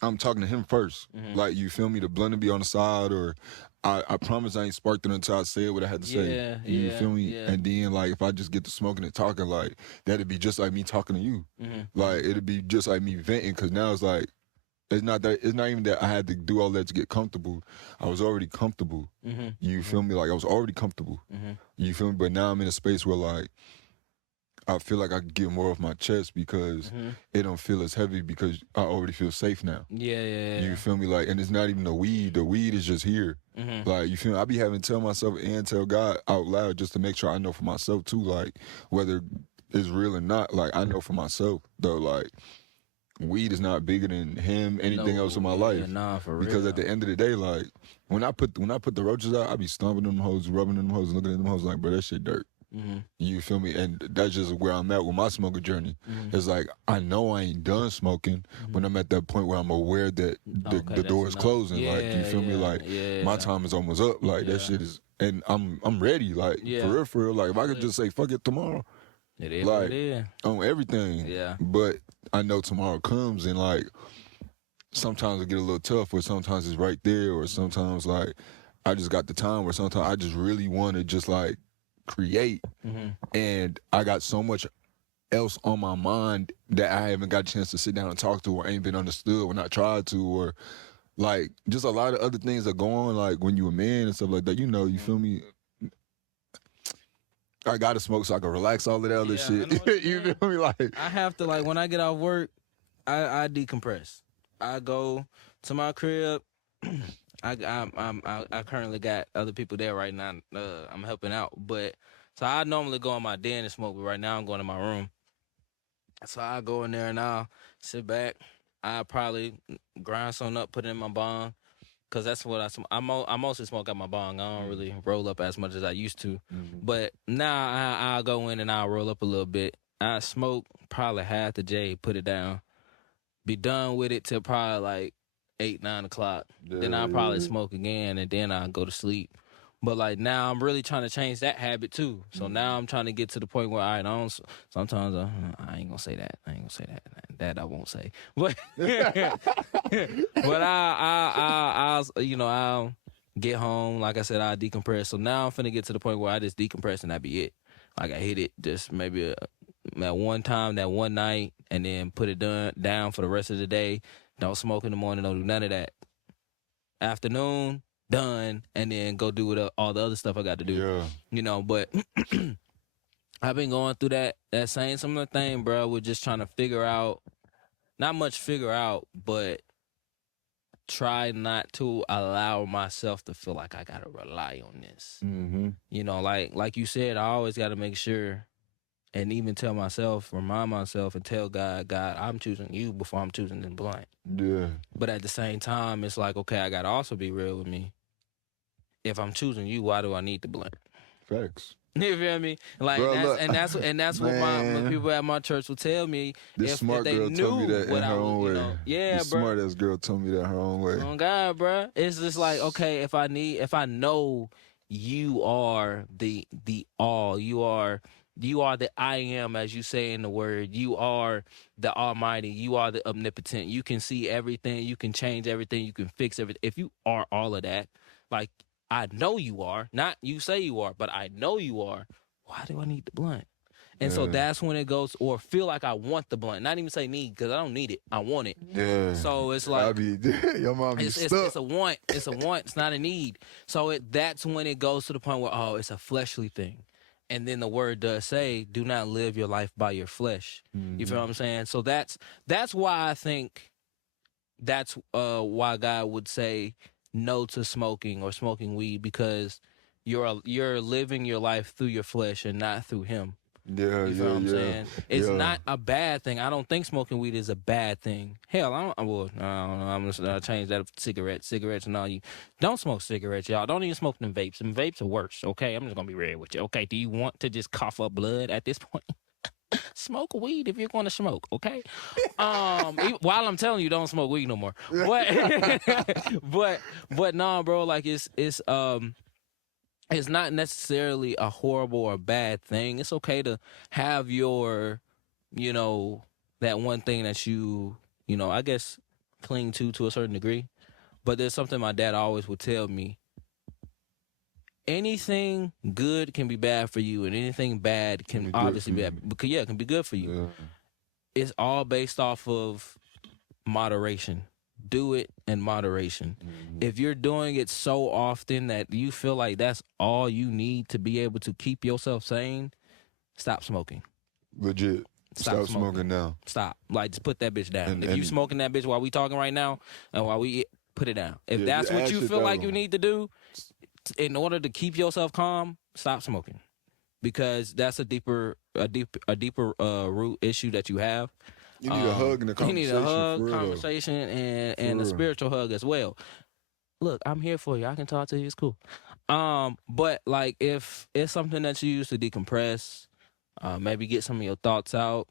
I'm talking to him first. Like, you feel me? The blunt will be on the side, or I promise I ain't sparked it until I said what I had to say. You feel me? Yeah. And then, like, if I just get to smoking and talking, like, that'd be just like me talking to you. Like, it'd be just like me venting, because now it's like, it's not even that I had to do all that to get comfortable. I was already comfortable. You feel me? Like, I was already comfortable. You feel me? But now I'm in a space where, like, I feel like I can get more off my chest because it don't feel as heavy, because I already feel safe now. Yeah. You feel me? Like, and it's not even the weed. The weed is just here. Like, you feel me? I be having to tell myself and tell God out loud just to make sure I know for myself too, like, whether it's real or not. Like, I know for myself though, like, weed is not bigger than him, anything else in my life. Nah, for real. Because at the end of the day, like, when I put the roaches out, I be stomping them hoes, rubbing them hoes, looking at them hoes like, bro, that shit dirt. You feel me? And that's just where I'm at with my smoking journey. It's like, I know I ain't done smoking when I'm at that point where I'm aware that the door is closing. Like, you feel me? Like, my time is almost up. Like, that shit is, and I'm ready. Like, for real. Like, if I could just say fuck it tomorrow, it is like, what it is. On everything. Yeah. But I know tomorrow comes, and, like, sometimes it get a little tough, or sometimes it's right there, or sometimes, like, I just got the time, or sometimes I just really want to just, like, create, and I got so much else on my mind that I haven't got a chance to sit down and talk to, or ain't been understood when I tried to, or, like, just a lot of other things that go on, like, when you a man and stuff like that, you feel me? I gotta smoke so I can relax all of that other shit. You feel me? Like, I have to, like, when I get off work, I decompress. I go to my crib. I currently got other people there right now. I'm helping out, but So I normally go in my den and smoke, but right now I'm going to my room. So I go in there and I'll sit back. I probably grind something up, put it in my bong, cause that's what I mostly smoke out my bong. I don't really roll up as much as I used to, but now I'll go in and I'll roll up a little bit. I smoke probably half the J, put it down, be done with it till probably like 8, 9 o'clock. Then I'll probably smoke again, and then I'll go to sleep. But like now, I'm really trying to change that habit too. So now I'm trying to get to the point where I don't. Sometimes I ain't gonna say that. I ain't gonna say that. That I won't say. But but I'll get home. Like I said, I'll decompress. So now I'm finna get to the point where I just decompress and that be it. Like I hit it just maybe that one time, that one night, and then put it down for the rest of the day. Don't smoke in the morning. Don't do none of that. Afternoon, done, and then go do all the other stuff I got to do. Yeah. You know, but I've been going through that same similar thing, bro. We're just trying to figure out, not much figure out, but try not to allow myself to feel like I got to rely on this. You know, like you said, I always got to make sure and even tell myself, remind myself and tell God, I'm choosing you before I'm choosing this blunt. Yeah. But at the same time, it's like, okay, I got to also be real with me. If I'm choosing you, why do I need the blunt? Facts. You feel me? Like, Bro, that's what my people at my church will tell me. This smart girl told me that in her own way. Yeah, this bro. Smart ass girl told me that her own way. Oh God, bro. It's just like, okay, if I know you are the all, you are the I am, as you say in the word. You are the Almighty. You are the omnipotent. You can see everything. You can change everything. You can fix everything. If you are all of that, like I know you are, not you say you are, but I know you are. Why do I need the blunt? And so that's when it goes, or feel like I want the blunt. Not even say need, because I don't need it. I want it. Yeah. So it's like, your mom be it's a want. It's a want. It's not a need. So that's when it goes to the point where, oh, it's a fleshly thing. And then the word does say, do not live your life by your flesh. You feel what I'm saying? So that's why I think that's why God would say no to smoking or smoking weed, because you're living your life through your flesh and not through Him. Yeah, you feel what I'm saying? It's not a bad thing. I don't think smoking weed is a bad thing. Hell, I don't know. I'm just gonna change that to cigarettes and all. You don't smoke cigarettes, y'all. Don't even smoke them vapes. Them vapes are worse. Okay, I'm just gonna be real with you. Okay, do you want to just cough up blood at this point? Smoke weed if you're going to smoke, okay? While I'm telling you, don't smoke weed no more. But nah, bro. Like it's not necessarily a horrible or bad thing. It's okay to have your, that one thing that you I guess cling to a certain degree. But there's something my dad always would tell me. Anything good can be bad for you, and anything bad can obviously be bad. Because it can be good for you. Yeah. It's all based off of moderation. Do it in moderation. If you're doing it so often that you feel like that's all you need to be able to keep yourself sane, stop smoking. Legit. Stop smoking now. Stop. Like, just put that bitch down. If you smoking that bitch while we talking right now, and while we put it down. If that's what you feel like you need to do, in order to keep yourself calm, stop smoking, because that's a deeper root issue that you have. You need a hug and a conversation. You need a hug, conversation, and a spiritual hug as well. Look, I'm here for you. I can talk to you. It's cool. But like, if it's something that you use to decompress, maybe get some of your thoughts out,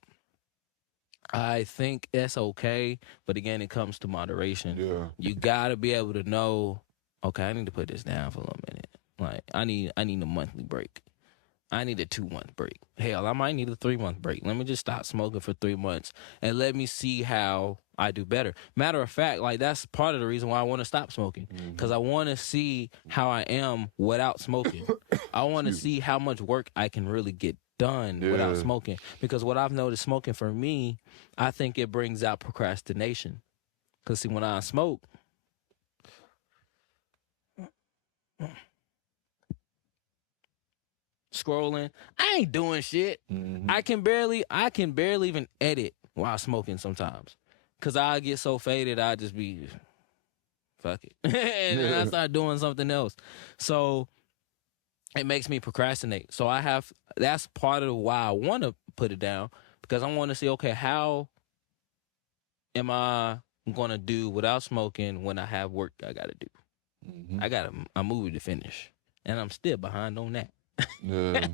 I think that's okay. But again, it comes to moderation. Yeah. You gotta be able to know, okay, I need to put this down for a little minute. Like, I need a monthly break. I need a 2-month break. Hell, I might need a 3-month break. Let me just stop smoking for 3 months and let me see how I do better. Matter of fact, like, that's part of the reason why I want to stop smoking, because I want to see how I am without smoking. I want to see how much work I can really get done without smoking. Because what I've noticed smoking for me, I think it brings out procrastination. Because see, when I smoke, scrolling, I ain't doing shit. I can barely even edit while smoking sometimes, cause I get so faded, I just be fuck it, and then I start doing something else. So it makes me procrastinate. So that's part of why I want to put it down, because I want to see, okay, how am I going to do without smoking when I have work I got to do? Mm-hmm. I got a movie to finish, and I'm still behind on that. Yeah.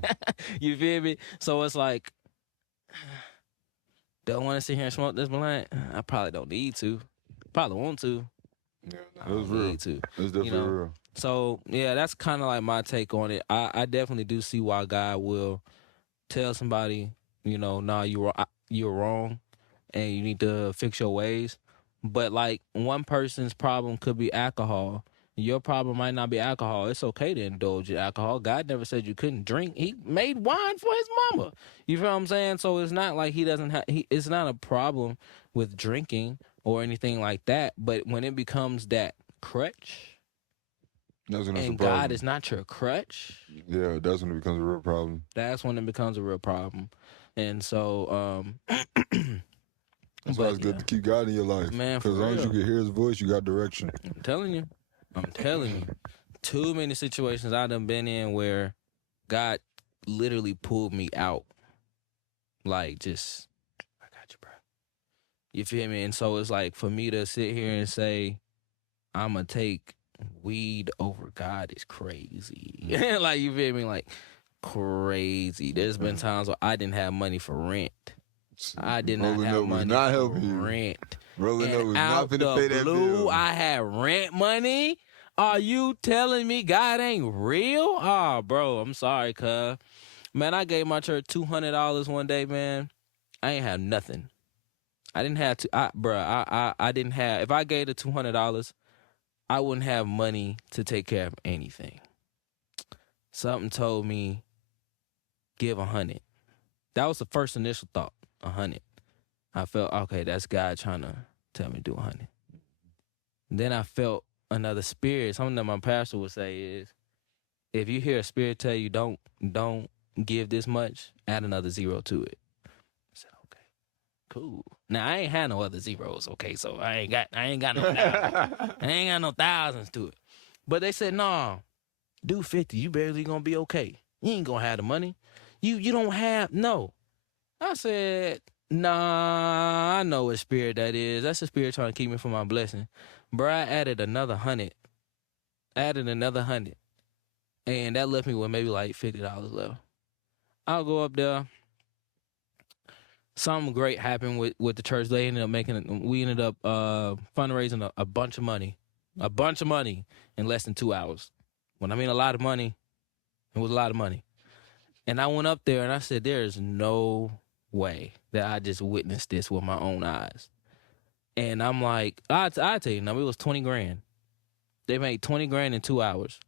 You feel me? So it's like, do I want to sit here and smoke this blunt? I probably don't need to. Probably want to. Yeah, I that's don't real. need to. That's definitely real. So yeah, that's kind of like my take on it. I definitely do see why God will tell somebody, nah, you're wrong, and you need to fix your ways. But like, one person's problem could be alcohol. Your problem might not be alcohol. It's okay to indulge in alcohol. God never said you couldn't drink. He made wine for his mama. You feel what I'm saying? So it's not like he doesn't have. It's not a problem with drinking or anything like that. But when it becomes that crutch, That's when it's a and problem. God is not your crutch, Yeah, that's when it becomes a real problem. that's when it becomes a real problem. And so, That's why it's good to keep God in your life. Man, because as long as you can hear His voice, you got direction. I'm telling you. Too many situations I done been in where God literally pulled me out. Like, just, I got you, bro. You feel me? And so it's like, for me to sit here and say, I'm going to take weed over God is crazy. Like, you feel me? Like, crazy. There's been times where I didn't have money for rent. I did not have money for rent. Rolling up was out not the finna pay that blue, bill. I had rent money. Are you telling me God ain't real? Oh, bro, I'm sorry, cuz. Man, I gave my church $200 one day, man. I ain't have nothing. I didn't have to, I didn't have, if I gave the $200, I wouldn't have money to take care of anything. Something told me, give 100. That was the first initial thought, 100. I felt, okay, that's God trying to tell me to do 100. Then I felt another spirit. Something that my pastor would say is, if you hear a spirit tell you don't give this much, add another zero to it. I said, okay, cool. Now I ain't had no other zeros, okay, so I ain't got no thousands. I ain't got no thousands to it. But they said, nah, do 50. You barely gonna be okay. You ain't gonna have the money. You don't have no. I said, nah, I know what spirit that is. That's the spirit trying to keep me from my blessing. Bro, I added another 100. And that left me with maybe like $50 left. I'll go up there. Something great happened with the church. We ended up fundraising a bunch of money. A bunch of money in less than 2 hours. When I mean a lot of money, it was a lot of money. And I went up there and I said, there is no way that I just witnessed this with my own eyes. And I'm like, I tell you, now it was 20 grand. They made 20 grand in 2 hours.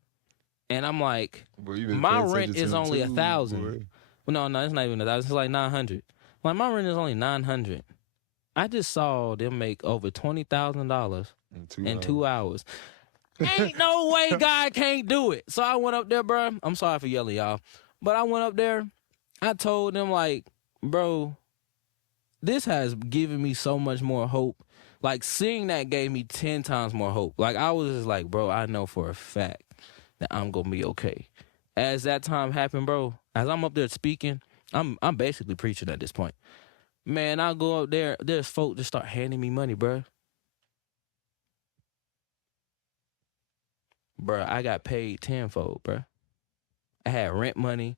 And I'm like, my rent is only $1,000. Well, no, it's not even $1,000. It's like 900. Like, my rent is only 900. I just saw them make over $20,000 in 2 hours. Ain't no way God can't do it. So I went up there, bro. I'm sorry for yelling, y'all. But I went up there. I told them, like, bro, this has given me so much more hope. Like, seeing that gave me 10 times more hope. Like, I was just like, bro, I know for a fact that I'm going to be okay. As that time happened, bro, as I'm up there speaking, I'm basically preaching at this point. Man, I go up there, there's folk just start handing me money, bro. Bro, I got paid tenfold, bro. I had rent money,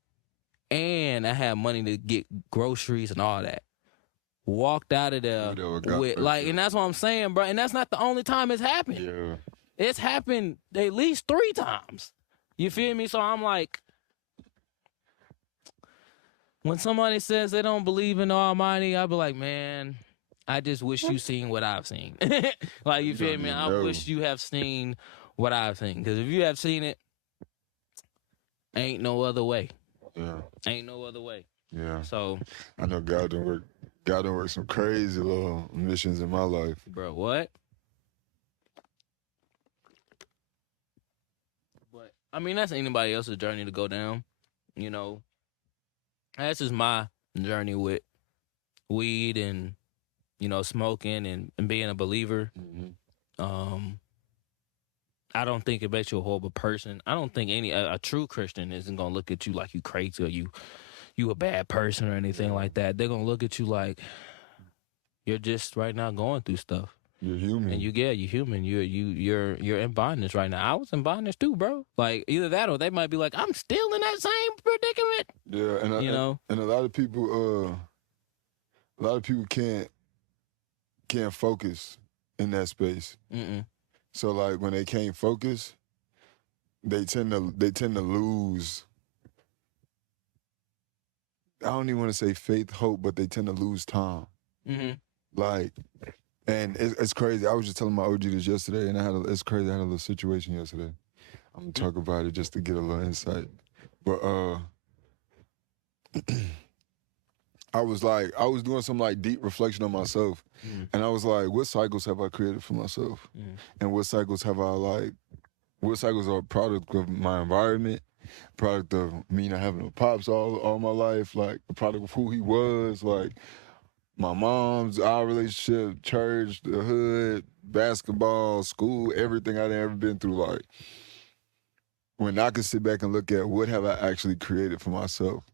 and I had money to get groceries and all that. Walked out of there with, like, and that's what I'm saying, bro. And that's not the only time it's happened. Yeah. It's happened at least 3 times. You feel me? So I'm like, when somebody says they don't believe in the Almighty, I'll be like, man, I just wish you seen what I've seen. Like, you feel me? I wish you have seen what I've seen. Because if you have seen it, ain't no other way. Yeah. Ain't no other way. Yeah. So I know God done work some crazy little missions in my life. Bro, what? But I mean, that's anybody else's journey to go down. You know, that's just my journey with weed and, smoking and being a believer. Mm-hmm. I don't think it makes you a horrible person. I don't think a true Christian isn't gonna look at you like you crazy or you a bad person or anything like that. They're gonna look at you like you're just right now going through stuff. You're human. And you're human. You're in bondage right now. I was in bondage too, bro. Like either that or they might be like, I'm still in that same predicament. Yeah, and you know, and a lot of people can't focus in that space. So like when they can't focus, they tend to lose. I don't even want to say faith, hope, but they tend to lose time. Like, and it's crazy. I was just telling my OG this yesterday, and it's crazy. I had a little situation yesterday. I'm gonna talk about it just to get a little insight. But I was doing some like deep reflection on myself, and I was like, what cycles have I created for myself, and what cycles are a product of my environment, product of me not having a pops all my life, like a product of who he was, like my mom's, our relationship, church, the hood, basketball, school, everything I'd ever been through. Like when I could sit back and look at what have I actually created for myself,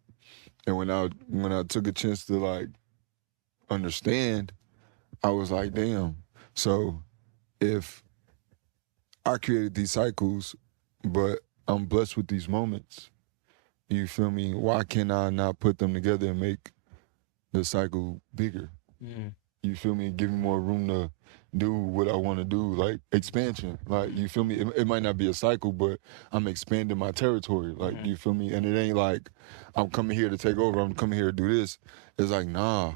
and when I took a chance to like understand, I was like, damn. So if I created these cycles, but I'm blessed with these moments, you feel me? Why can't I not put them together and make the cycle bigger? You feel me? Give me more room to do what I want to do, like expansion. Like, you feel me? It might not be a cycle, but I'm expanding my territory. Like, you feel me? And it ain't like I'm coming here to take over. I'm coming here to do this. It's like, nah.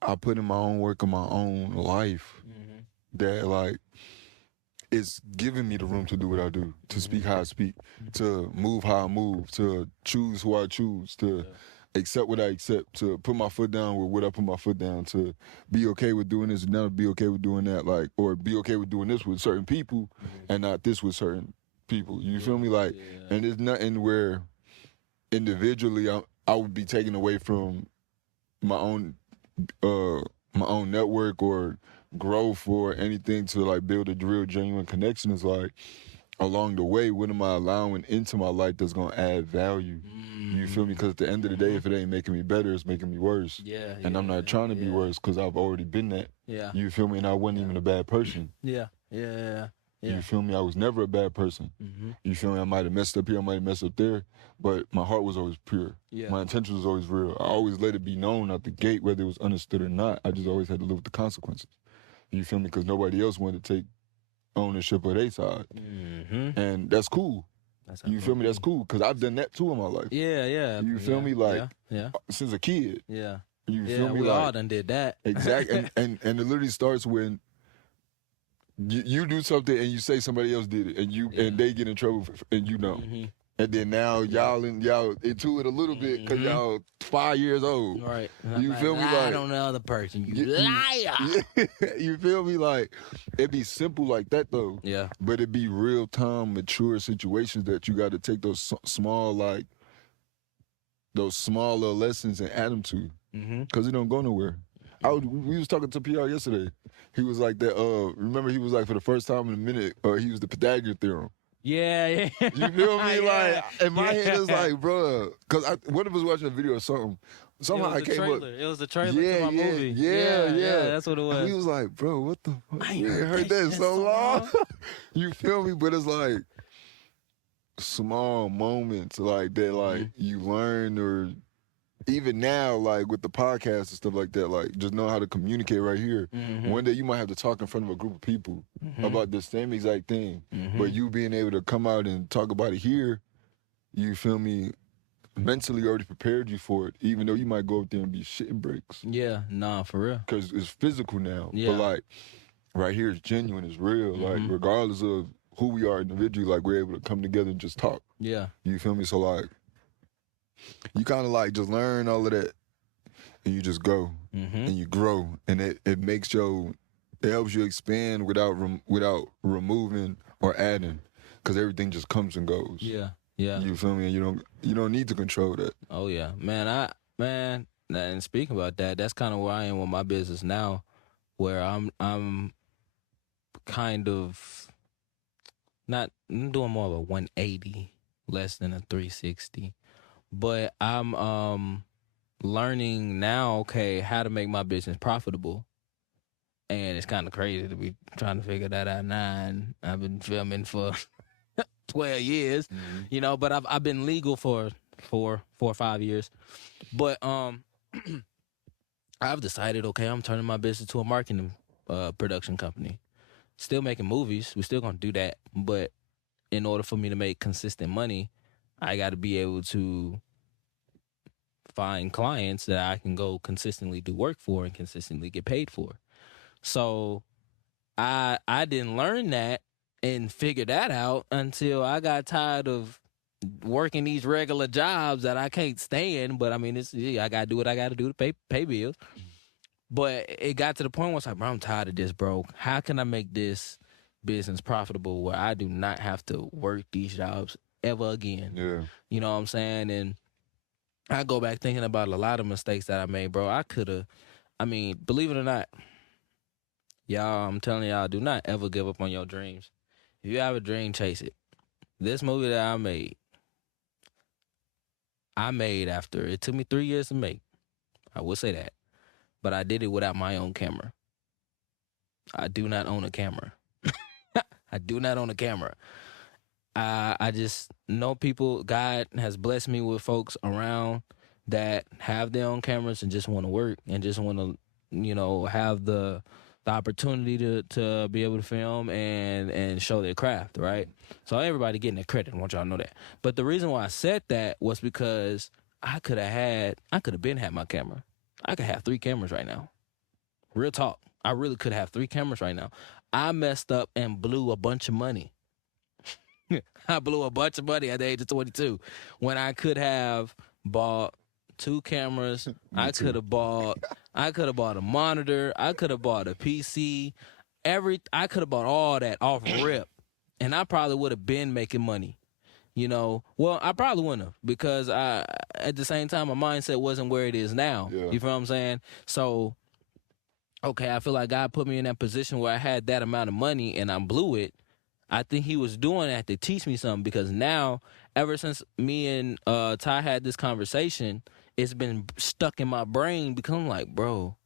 I put in my own work in my own life that like it's giving me the room to do what I do, to speak how I speak, to move how I move, to choose who I choose, to accept what I accept, to put my foot down with what I put my foot down, to be okay with doing this and not be okay with doing that, like, or be okay with doing this with certain people and not this with certain people. You feel me? Like, and there's nothing where individually I would be taken away from my own network or growth or anything to like build a real genuine connection. Is like along the way, what am I allowing into my life that's gonna add value? You feel me? Because at the end of the day, if it ain't making me better, it's making me worse. And I'm not trying to be worse because I've already been that. You feel me? And I wasn't even a bad person. You feel me? I was never a bad person. You feel me? I might have messed up here, I might have messed up there, but my heart was always pure. My intention was always real. I always let it be known out the gate, whether it was understood or not. I just always had to live with the consequences. You feel me? Because nobody else wanted to take ownership of their side. And that's cool. You feel me? That's cool, because I've done that too in my life. You feel me? Like, since a kid. You feel me? We like, all done did that. Exactly. and it literally starts when you do something and you say somebody else did it, and they get in trouble and you know. And then now y'all into it a little bit because y'all 5 years old. Right. You feel me? Like, on the other person. You liar. You feel me? Like, it be simple like that though. But it be real time, mature situations that you got to take those small little lessons and add them to. Because it don't go nowhere. We was talking to PR yesterday. He was like that. Remember, he was like, for the first time in a minute, he used the Pythagorean theorem. You feel me? Like, in my head, it's like, bro, because one of us watching a video or something. Somehow I came up. It was the trailer to my movie. Yeah, that's what it was. And we was like, bro, what the fuck? I ain't heard that in so long. You feel me? But it's like small moments like that, like you learn, or even now, like with the podcast and stuff like that, like just know how to communicate right here. One day you might have to talk in front of a group of people about the same exact thing, but you being able to come out and talk about it here, you feel me, mentally already prepared you for it, even though you might go up there and be shitting bricks. For real. Because it's physical now. But like, right here it's genuine, it's real. Like, regardless of who we are individually, like, we're able to come together and just talk. You feel me? So like, you kind of like just learn all of that, and you just go, and you grow, and it makes it helps you expand without removing or adding, because everything just comes and goes. You feel me? And you don't need to control that. Oh yeah, man. And speaking about that, that's kind of where I am with my business now, where I'm kind of I'm doing more of a 180, less than a 360. But I'm learning now, okay, how to make my business profitable. And it's kind of crazy to be trying to figure that out now. And I've been filming for 12 years, but I've been legal for 4 or 5 years. But I've decided, okay, I'm turning my business to a marketing production company. Still making movies. We're still gonna do that. But in order for me to make consistent money, I got to be able to find clients that I can go consistently do work for and consistently get paid for. So I didn't learn that and figure that out until I got tired of working these regular jobs that I can't stand. But I mean, I gotta do what I gotta do to pay bills. But it got to the point where it's like, bro, I'm tired of this, bro. How can I make this business profitable where I do not have to work these jobs ever again? Yeah. You know what I'm saying? And I go back thinking about a lot of mistakes that I made, bro. Believe it or not, y'all, I'm telling y'all, do not ever give up on your dreams. If you have a dream, chase it. This movie that I made after it took me 3 years to make. I will say that. But I did it without my own camera. I do not own a camera. I do not own a camera. I just know people. God has blessed me with folks around that have their own cameras and just want to work and just want to, have the opportunity to be able to film and show their craft, right? So everybody getting their credit. I want y'all to know that. But the reason why I said that was because I could have been had my camera. I could have 3 cameras right now. Real talk. I really could have 3 cameras right now. I messed up and blew a bunch of money. I blew a bunch of money at the age of 22 when I could have bought 2 cameras. I could have bought a monitor. I could have bought a PC. I could have bought all that off rip, and I probably would have been making money. Well, I probably wouldn't have because at the same time, my mindset wasn't where it is now. Yeah. You feel what I'm saying? So, okay, I feel like God put me in that position where I had that amount of money and I blew it. I think he was doing that to teach me something because now, ever since me and Ty had this conversation, it's been stuck in my brain because I'm like, bro,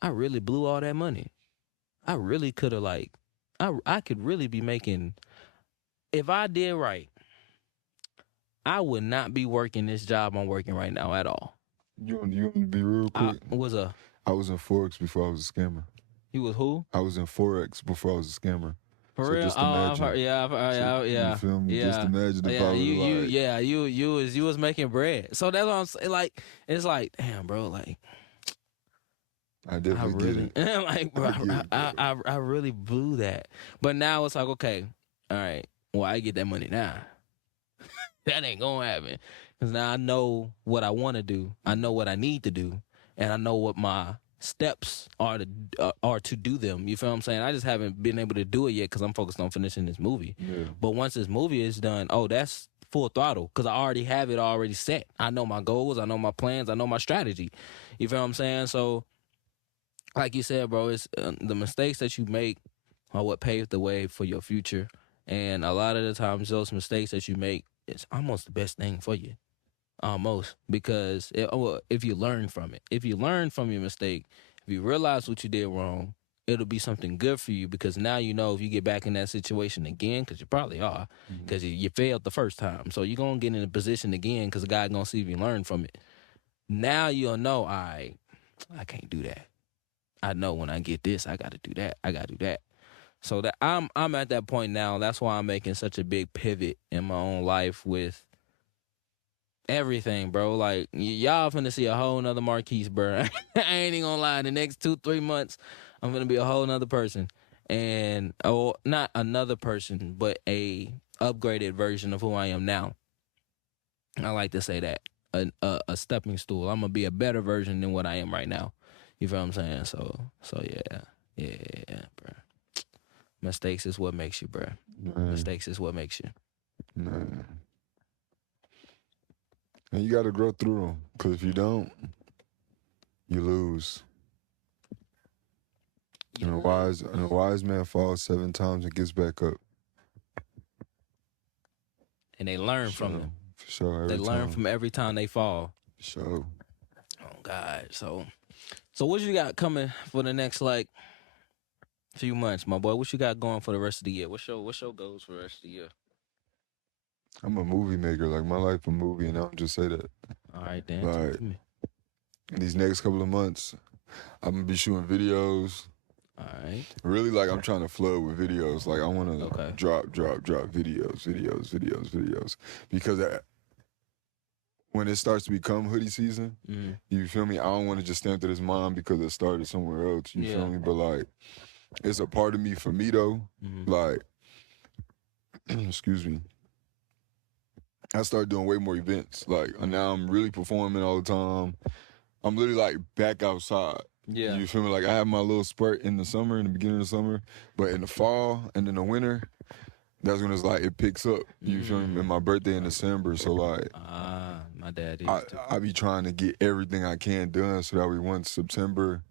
I really blew all that money. I really could have I could really be making, if I did right, I would not be working this job I'm working right now at all. You want to be real quick? I was in Forex before I was a scammer. You was who? I was in Forex before I was a scammer. For so real? Just I've imagine. heard, yeah. You feel me? Yeah. Just imagine if I was you was making bread. So that's what I'm saying. Like, it's like, damn, bro, like, I definitely get it. like, bro, I really blew that. But now it's like, okay, all right, well, I get that money now. That ain't gonna happen. Because now I know what I want to do. I know what I need to do. And I know what my steps are to do them. You feel what I'm saying? I just haven't been able to do it yet because I'm focused on finishing this movie. Yeah. But once this movie is done, that's full throttle because I already have it already set. I know my goals. I know my plans. I know my strategy. You feel what I'm saying? So, like you said, bro, it's the mistakes that you make are what pave the way for your future. And a lot of the times, those mistakes that you make, it's almost the best thing for you. Almost. Because if you learn from it. If you learn from your mistake, if you realize what you did wrong, it'll be something good for you because now you know if you get back in that situation again, because you probably are, because you failed the first time. So you're going to get in a position again because God's going to see if you learn from it. Now you'll know, I can't do that. I know when I get this, I got to do that. I got to do that. So that I'm at that point now. That's why I'm making such a big pivot in my own life with everything, bro. Like, y'all finna see a whole nother Marques, bro. I ain't even gonna lie. The next 2-3 months, I'm gonna be a whole nother person. And, not another person, but a upgraded version of who I am now. I like to say that. A stepping stool. I'm gonna be a better version than what I am right now. You feel what I'm saying? So yeah, bro. Mistakes is what makes you, bro. Mistakes is what makes you. Man. And you got to grow through them, because if you don't, you lose. And a wise man falls 7 times and gets back up. and they learn from them. For sure. They Every learn time. from every time they fall. For sure. Oh God. So what you got coming for the next like few months, my boy? What you got going for the rest of the year? What's your goals for the rest of the year? I'm a movie maker. Like, my life a movie, and I don't just say that. All right, then. Like, these next couple of months, I'm going to be shooting videos. All right. Really, like, I'm trying to flood with videos. Like, I want to drop videos. Because when it starts to become hoodie season, you feel me? I don't want to just stand to this mom because it started somewhere else. You feel me? But, like, it's a part of me for me, though. Like, excuse me. I started doing way more events. Like, now I'm really performing all the time. I'm literally, like, back outside. Yeah. You feel me? Like, I have my little spurt in the summer, in the beginning of the summer. But in the fall and in the winter, that's when it's like, it picks up. You feel me? And my birthday in December. So, like, my dad is too. I be trying to get everything I can done so that we once September,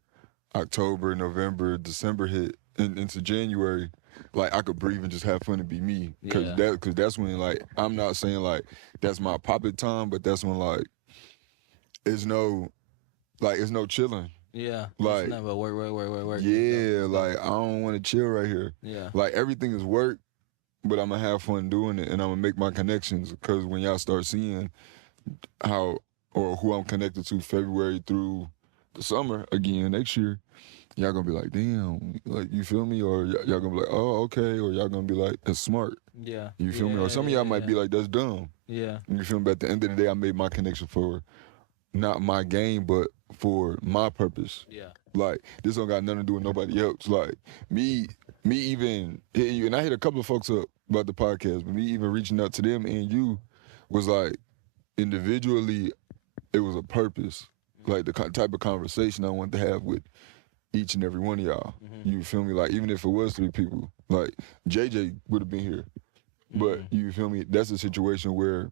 October, November, December hit into January, like, I could breathe and just have fun and be me. Cause that's when, like, I'm not saying like that's my poppin' time, but that's when, like, it's no chilling. Yeah. Like, it's never work. Yeah, like, I don't want to chill right here. Yeah. Like, everything is work, but I'm gonna have fun doing it, and I'm gonna make my connections. Cause when y'all start seeing how or who I'm connected to February through the summer again next year, y'all gonna be like, damn, like, you feel me? Or y'all gonna be like, oh, okay. Or y'all gonna be like, that's smart. Yeah. You feel me? Or some of y'all might be like, that's dumb. Yeah. You feel me? But at the end of the day, I made my connection for not my game, but for my purpose. Yeah. Like, this don't got nothing to do with nobody else. Like, me even hitting you, and I hit a couple of folks up about the podcast, but me even reaching out to them and you was like, individually, it was a purpose. Like, the type of conversation I wanted to have with each and every one of y'all. You feel me? Like, even if it was 3 people, like, JJ would have been here. But you feel me? That's a situation where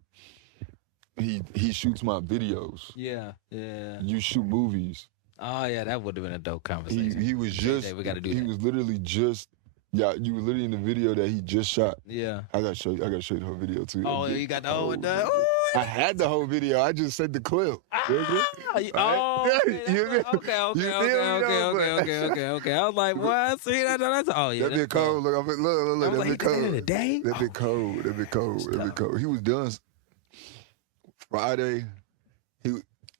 he shoots my videos. Yeah. You shoot movies. Oh yeah, that would have been a dope conversation. He was just. We got to do he that. was literally just. Yeah, you were literally in the video that he just shot. Yeah. I gotta show you the whole video too. Oh, you got the whole done. I had the whole video. I just sent the clip. Okay. I was like, what? See that? That's that bit cold. Look, that bit cold. That bit cold. He was done Friday.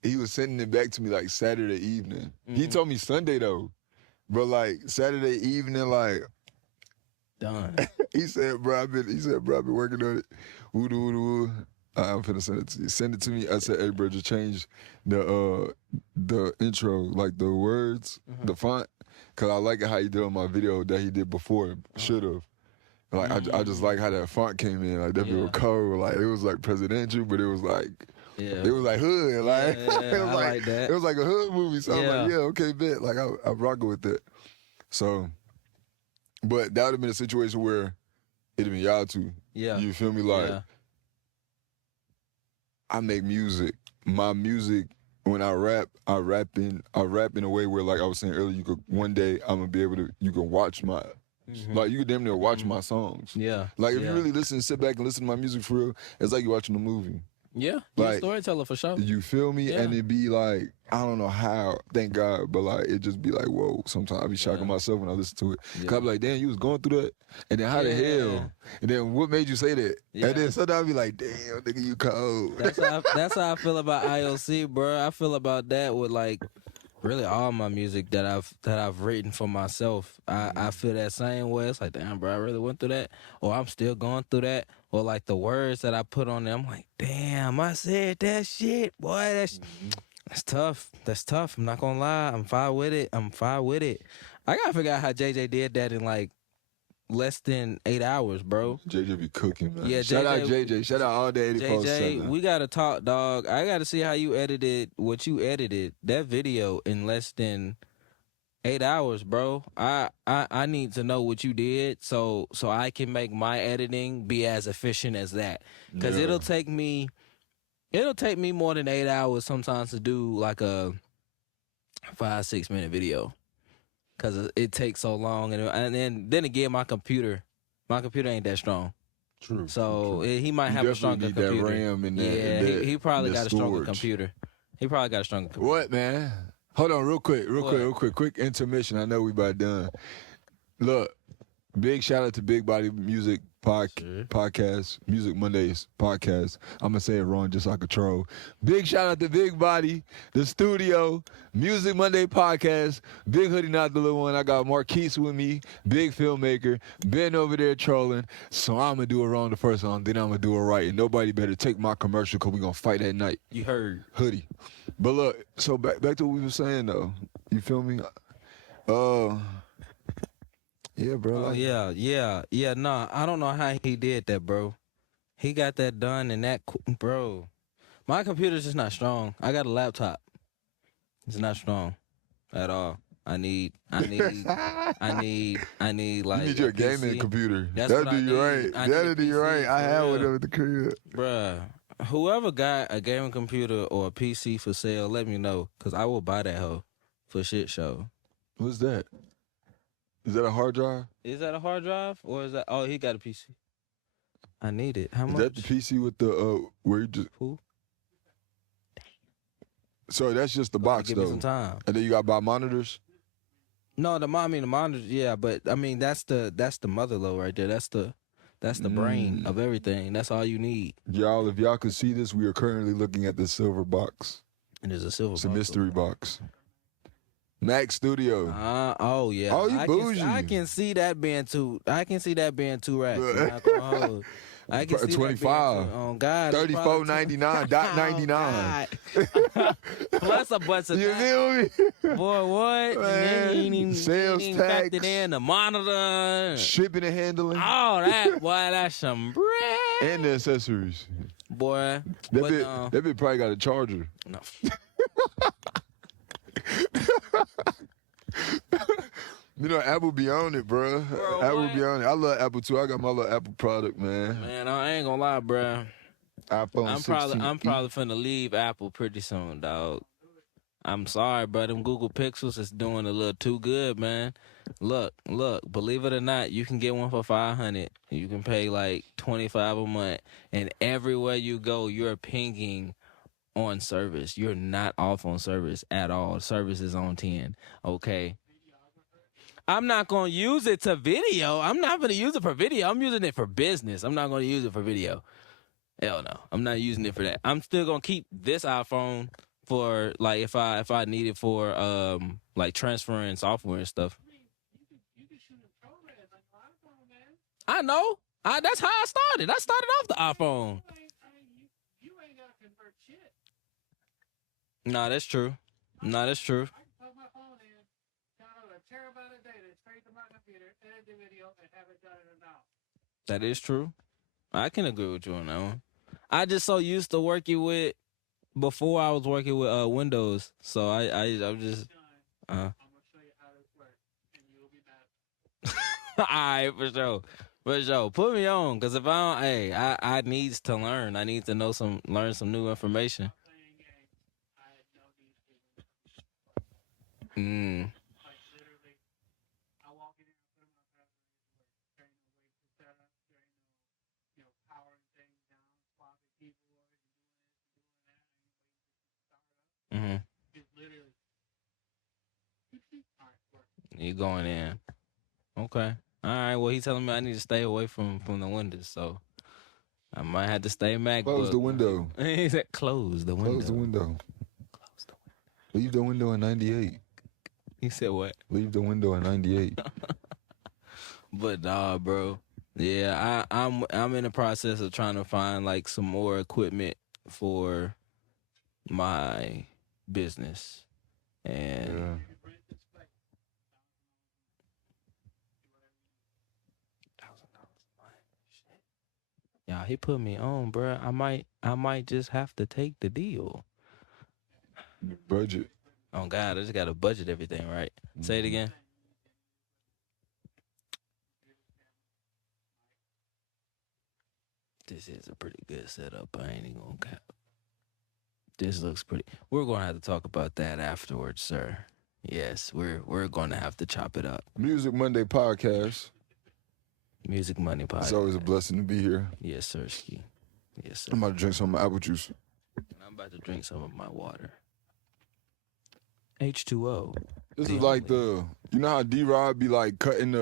He was sending it back to me like Saturday evening. He told me Sunday though, but like Saturday evening, like, done. he said, bro, I've been working on it. Woo. I'm finna send it to you. Send it to me. I said, hey, bro, just change the intro, like the words, the font, cause I like it how he did on my video that he did before. Should've. Like, I just like how that font came in. Like, that bit was cold. Like, it was like presidential, but it was like, it was like hood. Like, it was like that. It was like a hood movie. So I'm like, okay, bet. Like, I'm rocking with that. So, but that would have been a situation where it'd been y'all two. Yeah. You feel me? Like, I make music. My music, when I rap in a way where, like I was saying earlier, you could one day I'm gonna be able to, you can watch my, like, you could damn near watch my songs. Yeah. Like, if you really listen, sit back and listen to my music for real, it's like you're watching a movie. Yeah, like, you're a storyteller for sure. You feel me? And it be like, I don't know how, thank God, but like, it just be like, whoa. Sometimes I be shocking myself when I listen to it. Cause I be like, damn, you was going through that? And then how the hell? And then what made you say that? And then sometimes I be like, damn, nigga, you cold. That's how I feel about IOC, bro. I feel about that with like really all my music that I've written for myself. I feel that same way. It's like, damn, bro, I really went through that, or I'm still going through that, or like the words that I put on there, I'm like, damn, I said that shit, boy. That's tough. That's tough. I'm not gonna lie. I'm fine with it. I gotta figure out how JJ did that in like less than 8 hours, bro. JJ be cooking, man. Yeah, shout out JJ. Shout out all day 84 JJ, we gotta talk, dog. I gotta see how you edited what you edited that video in less than 8 hours, bro. I need to know what you did so I can make my editing be as efficient as that. Cause it'll take me more than 8 hours sometimes to do like a 5-6 minute video. Cause it takes so long, and then again, my computer ain't that strong. True. So true. he might You have a definitely stronger need computer. that RAM and that. Yeah, and that, he probably that got a stronger storage. computer. He probably got a stronger computer. What, man? Hold on, real quick. Quick intermission. I know we about done. Look, big shout out to Big Body Music Podcast, Music Mondays podcast. I'm gonna say it wrong just so I control. Big shout out to Big Body, the studio, Music Monday podcast. Big Hoodie, not the little one. I got Marques with me, big filmmaker. Ben over there trolling. So I'm gonna do it wrong the first time, then I'm gonna do it right. And nobody better take my commercial because we gonna fight that night. You heard. Hoodie. But look, so back to what we were saying though. You feel me? Yeah, bro. Oh, yeah. Nah, I don't know how he did that, bro. He got that done and that, bro. My computer's just not strong. I got a laptop. It's not strong at all. I need like. You need your gaming PC. computer. That's That'll what I do you need. right. I need That'll a do you PC, right. I for have real. one at the crib. Bruh, whoever got a gaming computer or a PC for sale, let me know, because I will buy that hoe for shit show. What's that? Is that a hard drive? Is that a hard drive or is that? Oh, he got a PC. I need it. How Is much? that the PC with the where you just? Who? So that's just the box Give though. me some time. And then you got to buy monitors. No, the monitor. Yeah, but I mean that's the mother load right there. That's the brain of everything. That's all you need. Y'all, if y'all could see this, we are currently looking at the silver box. And there's a silver. It's a box mystery over there. box. Mac Studio. Oh yeah. Oh, you bougie. I can see that being too. I can see that being too racks. I'm not gonna hold. I can see 25. Oh God. $34.99.99. Plus a bunch of You feel me? boy, what? Man, You ain't even sales tax. factored in the monitor. Shipping and handling. All that, boy, that's some bread. And the accessories. Boy, That bit probably got a charger. no. You know, Apple be on it, bro. Apple what? be on it. I love Apple too. I got my little Apple product, man. Man, I ain't gonna lie, bro. iPhone I'm 16. probably finna leave Apple pretty soon, dog. I'm sorry, bro. Them Google Pixels is doing a little too good, man. Look. Believe it or not, you can get one for $500. You can pay like $25 a month, and everywhere you go, you're pinging on service. You're not off on service at all. Service is on 10. Okay. I'm not gonna use it to video. I'm not gonna use it for video. I'm using it for business. I'm not gonna use it for video. Hell no. I'm not using it for that. I'm still gonna keep this iPhone for like if I need it for like transferring software and stuff. I know. That's how I started. I started off the iPhone. No, that's true. No, that's true. That is true. I can agree with you on that one. I just so used to working with before I was working with Windows, so I'm just. I'm gonna show you how this works, and you'll be mad. All right, for sure. Put me on, cause if I don't, hey, I needs to learn. I need to learn some new information. You going in? Okay. All right. Well, he's telling me I need to stay away from the windows, so I might have to stay MacBook. Close the window. He said, "Close the window." Close the window. Leave the window in 98. He said what? Leave the window in 98. But nah, bro. Yeah, I'm in the process of trying to find like some more equipment for my business, and. Yeah. Yeah, he put me on, bro. I might just have to take the deal. Budget. Oh God, I just gotta budget everything, right? Say it again. This is a pretty good setup. I ain't even gonna cap. This looks pretty. We're gonna have to talk about that afterwards, sir. Yes, we're gonna have to chop it up. Music Monday podcast. Music Money Podcast. It's always a blessing to be here. Yes, sir, Ski. Yes, sir. I'm about to drink some apple juice. I'm about to drink some of my water. H2O. This is like you know how D-Rod be like cutting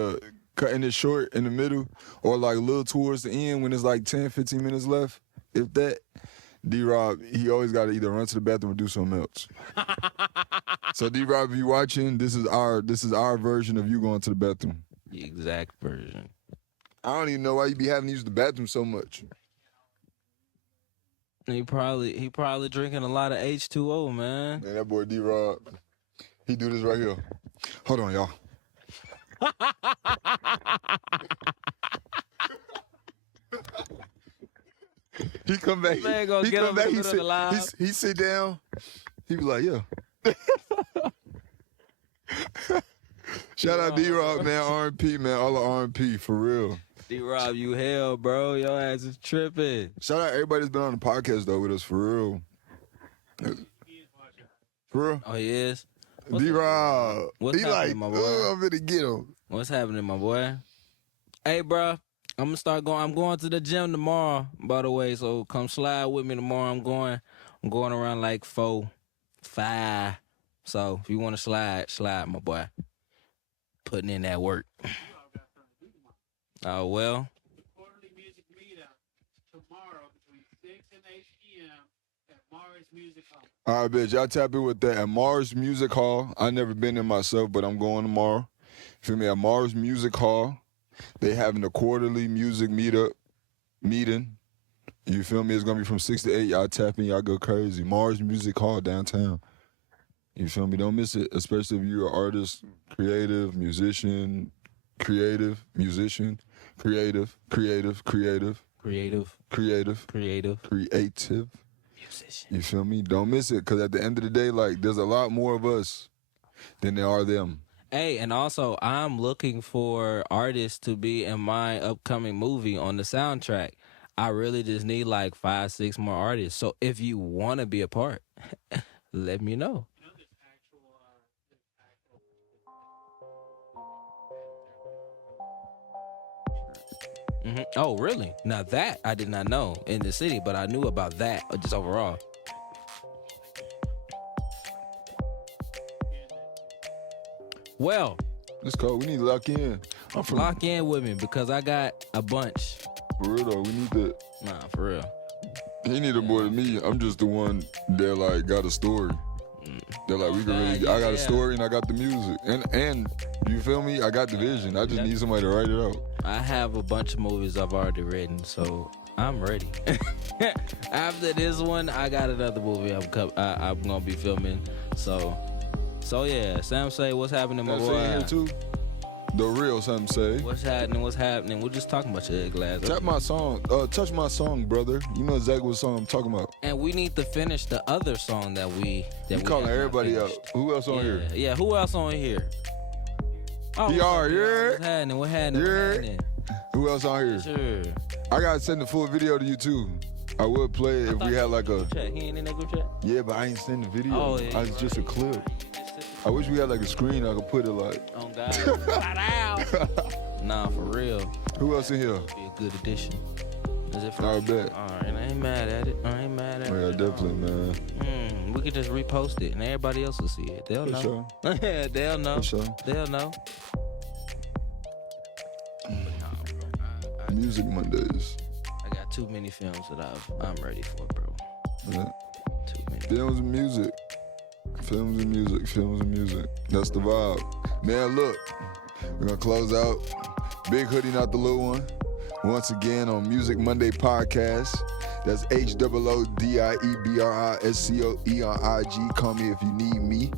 it short in the middle, or like a little towards the end when it's like 10, 15 minutes left. If that, D-Rod, he always got to either run to the bathroom or do something else. So D-Rod, if you watching, this is our version of you going to the bathroom. The exact version. I don't even know why you be having to use the bathroom so much. He probably drinking a lot of H2O, man. Man, that boy D-Rod, he do this right here. Hold on, y'all. He come back. Man, gonna get him in the middle of the live. He sit down. He be like, yeah. Shout out D-Rod, man. R&P, man. All the R&P, for real. D-Rob, you hell, bro. Your ass is tripping. Shout out everybody that's been on the podcast, though, with us, for real. For real? Oh, he is? D-Rob. What's He happening, like, my boy? oh, I'm finna get him. What's happening, my boy? Hey, bro. I'm going to the gym tomorrow, by the way, so come slide with me tomorrow. I'm going around like 4, 5. So if you want to slide, my boy. Putting in that work. Oh, well. Quarterly music meetup tomorrow between 6 and 8 p.m. at Marques Music Hall. All right, bitch. Y'all tap in with that at Marques Music Hall. I never been there myself, but I'm going tomorrow. Feel me? At Marques Music Hall. They having a quarterly music meeting. You feel me? It's gonna be from 6 to 8. Y'all tap in, y'all go crazy. Marques Music Hall downtown. You feel me? Don't miss it, especially if you're an artist, creative, musician, creative. Creative. Musician. You feel me? Don't miss it, because at the end of the day, like, there's a lot more of us than there are them. Hey, and also, I'm looking for artists to be in my upcoming movie on the soundtrack. I really just need like 5, 6 more artists. So if you want to be a part, let me know. You know, there's actual Oh, really? Now that I did not know in the city, but I knew about that just overall. Well, Let's go. We need to lock in. I'm from lock in with me because I got a bunch. For real though, we need to. Nah, for real. He need a more than me. I'm just the one that like got a story. They're like, we can really. I got a story and I got the music, and you feel me? I got the vision. I just need somebody to write it out. I have a bunch of movies I've already written, so I'm ready. After this one, I got another movie I'm gonna be filming. So yeah, Sam say, what's happening, my Sam boy? say here too. The real Sam say. What's happening? We're just talking about your egg glass. Tap my song. Touch my song, brother. You know exactly what song I'm talking about. And we need to finish the other song that we calling have not everybody out. finished. Who else on here? Yeah, who else on here? Oh, DR, yeah. What's happening? Who else on here? Sure. I gotta send the full video to you too. I would play it if we had like a. Chat. He ain't in that group chat? Yeah, but I ain't send the video. Oh, yeah, It's just a clip. I wish we had like a screen I could put it like. Oh God. Flat out. Nah, for real. Who else in here? Be a good addition. Is it for I bet. Alright, I ain't mad at it. Yeah, definitely, man. We could just repost it and everybody else will see it. They'll For know. sure. They'll know. For sure. They'll know. Music Mondays. I got too many films that I'm ready for, bro. Yeah. Too many. Films and music. Films and music. That's the vibe. Man, look. We're gonna close out. Big Hoodie, not the little one. Once again on Music Monday Podcast. That's HOODIEBRISCOE on IG. Call me if you need me.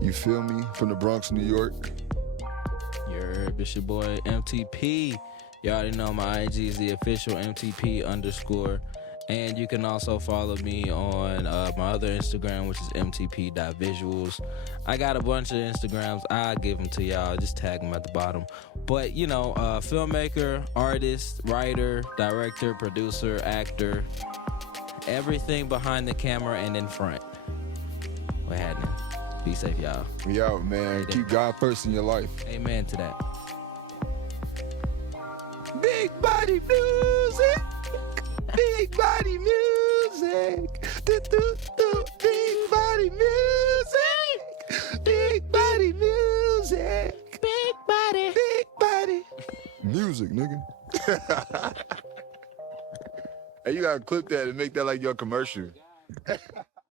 You feel me? From the Bronx, New York. It's your boy MTP. You already know my IG is the official MTP_. And you can also follow me on my other Instagram, which is mtp.visuals. I got a bunch of Instagrams. I'll give them to y'all. Just tag them at the bottom. But, you know, filmmaker, artist, writer, director, producer, actor, everything behind the camera and in front. What happening? Be safe, y'all. We out, man. Keep God first in your life. Amen to that. Big body music. Big body music. Big body music. Big body music. Big body. Big body. Music, nigga. Hey, you gotta clip that and make that like your commercial.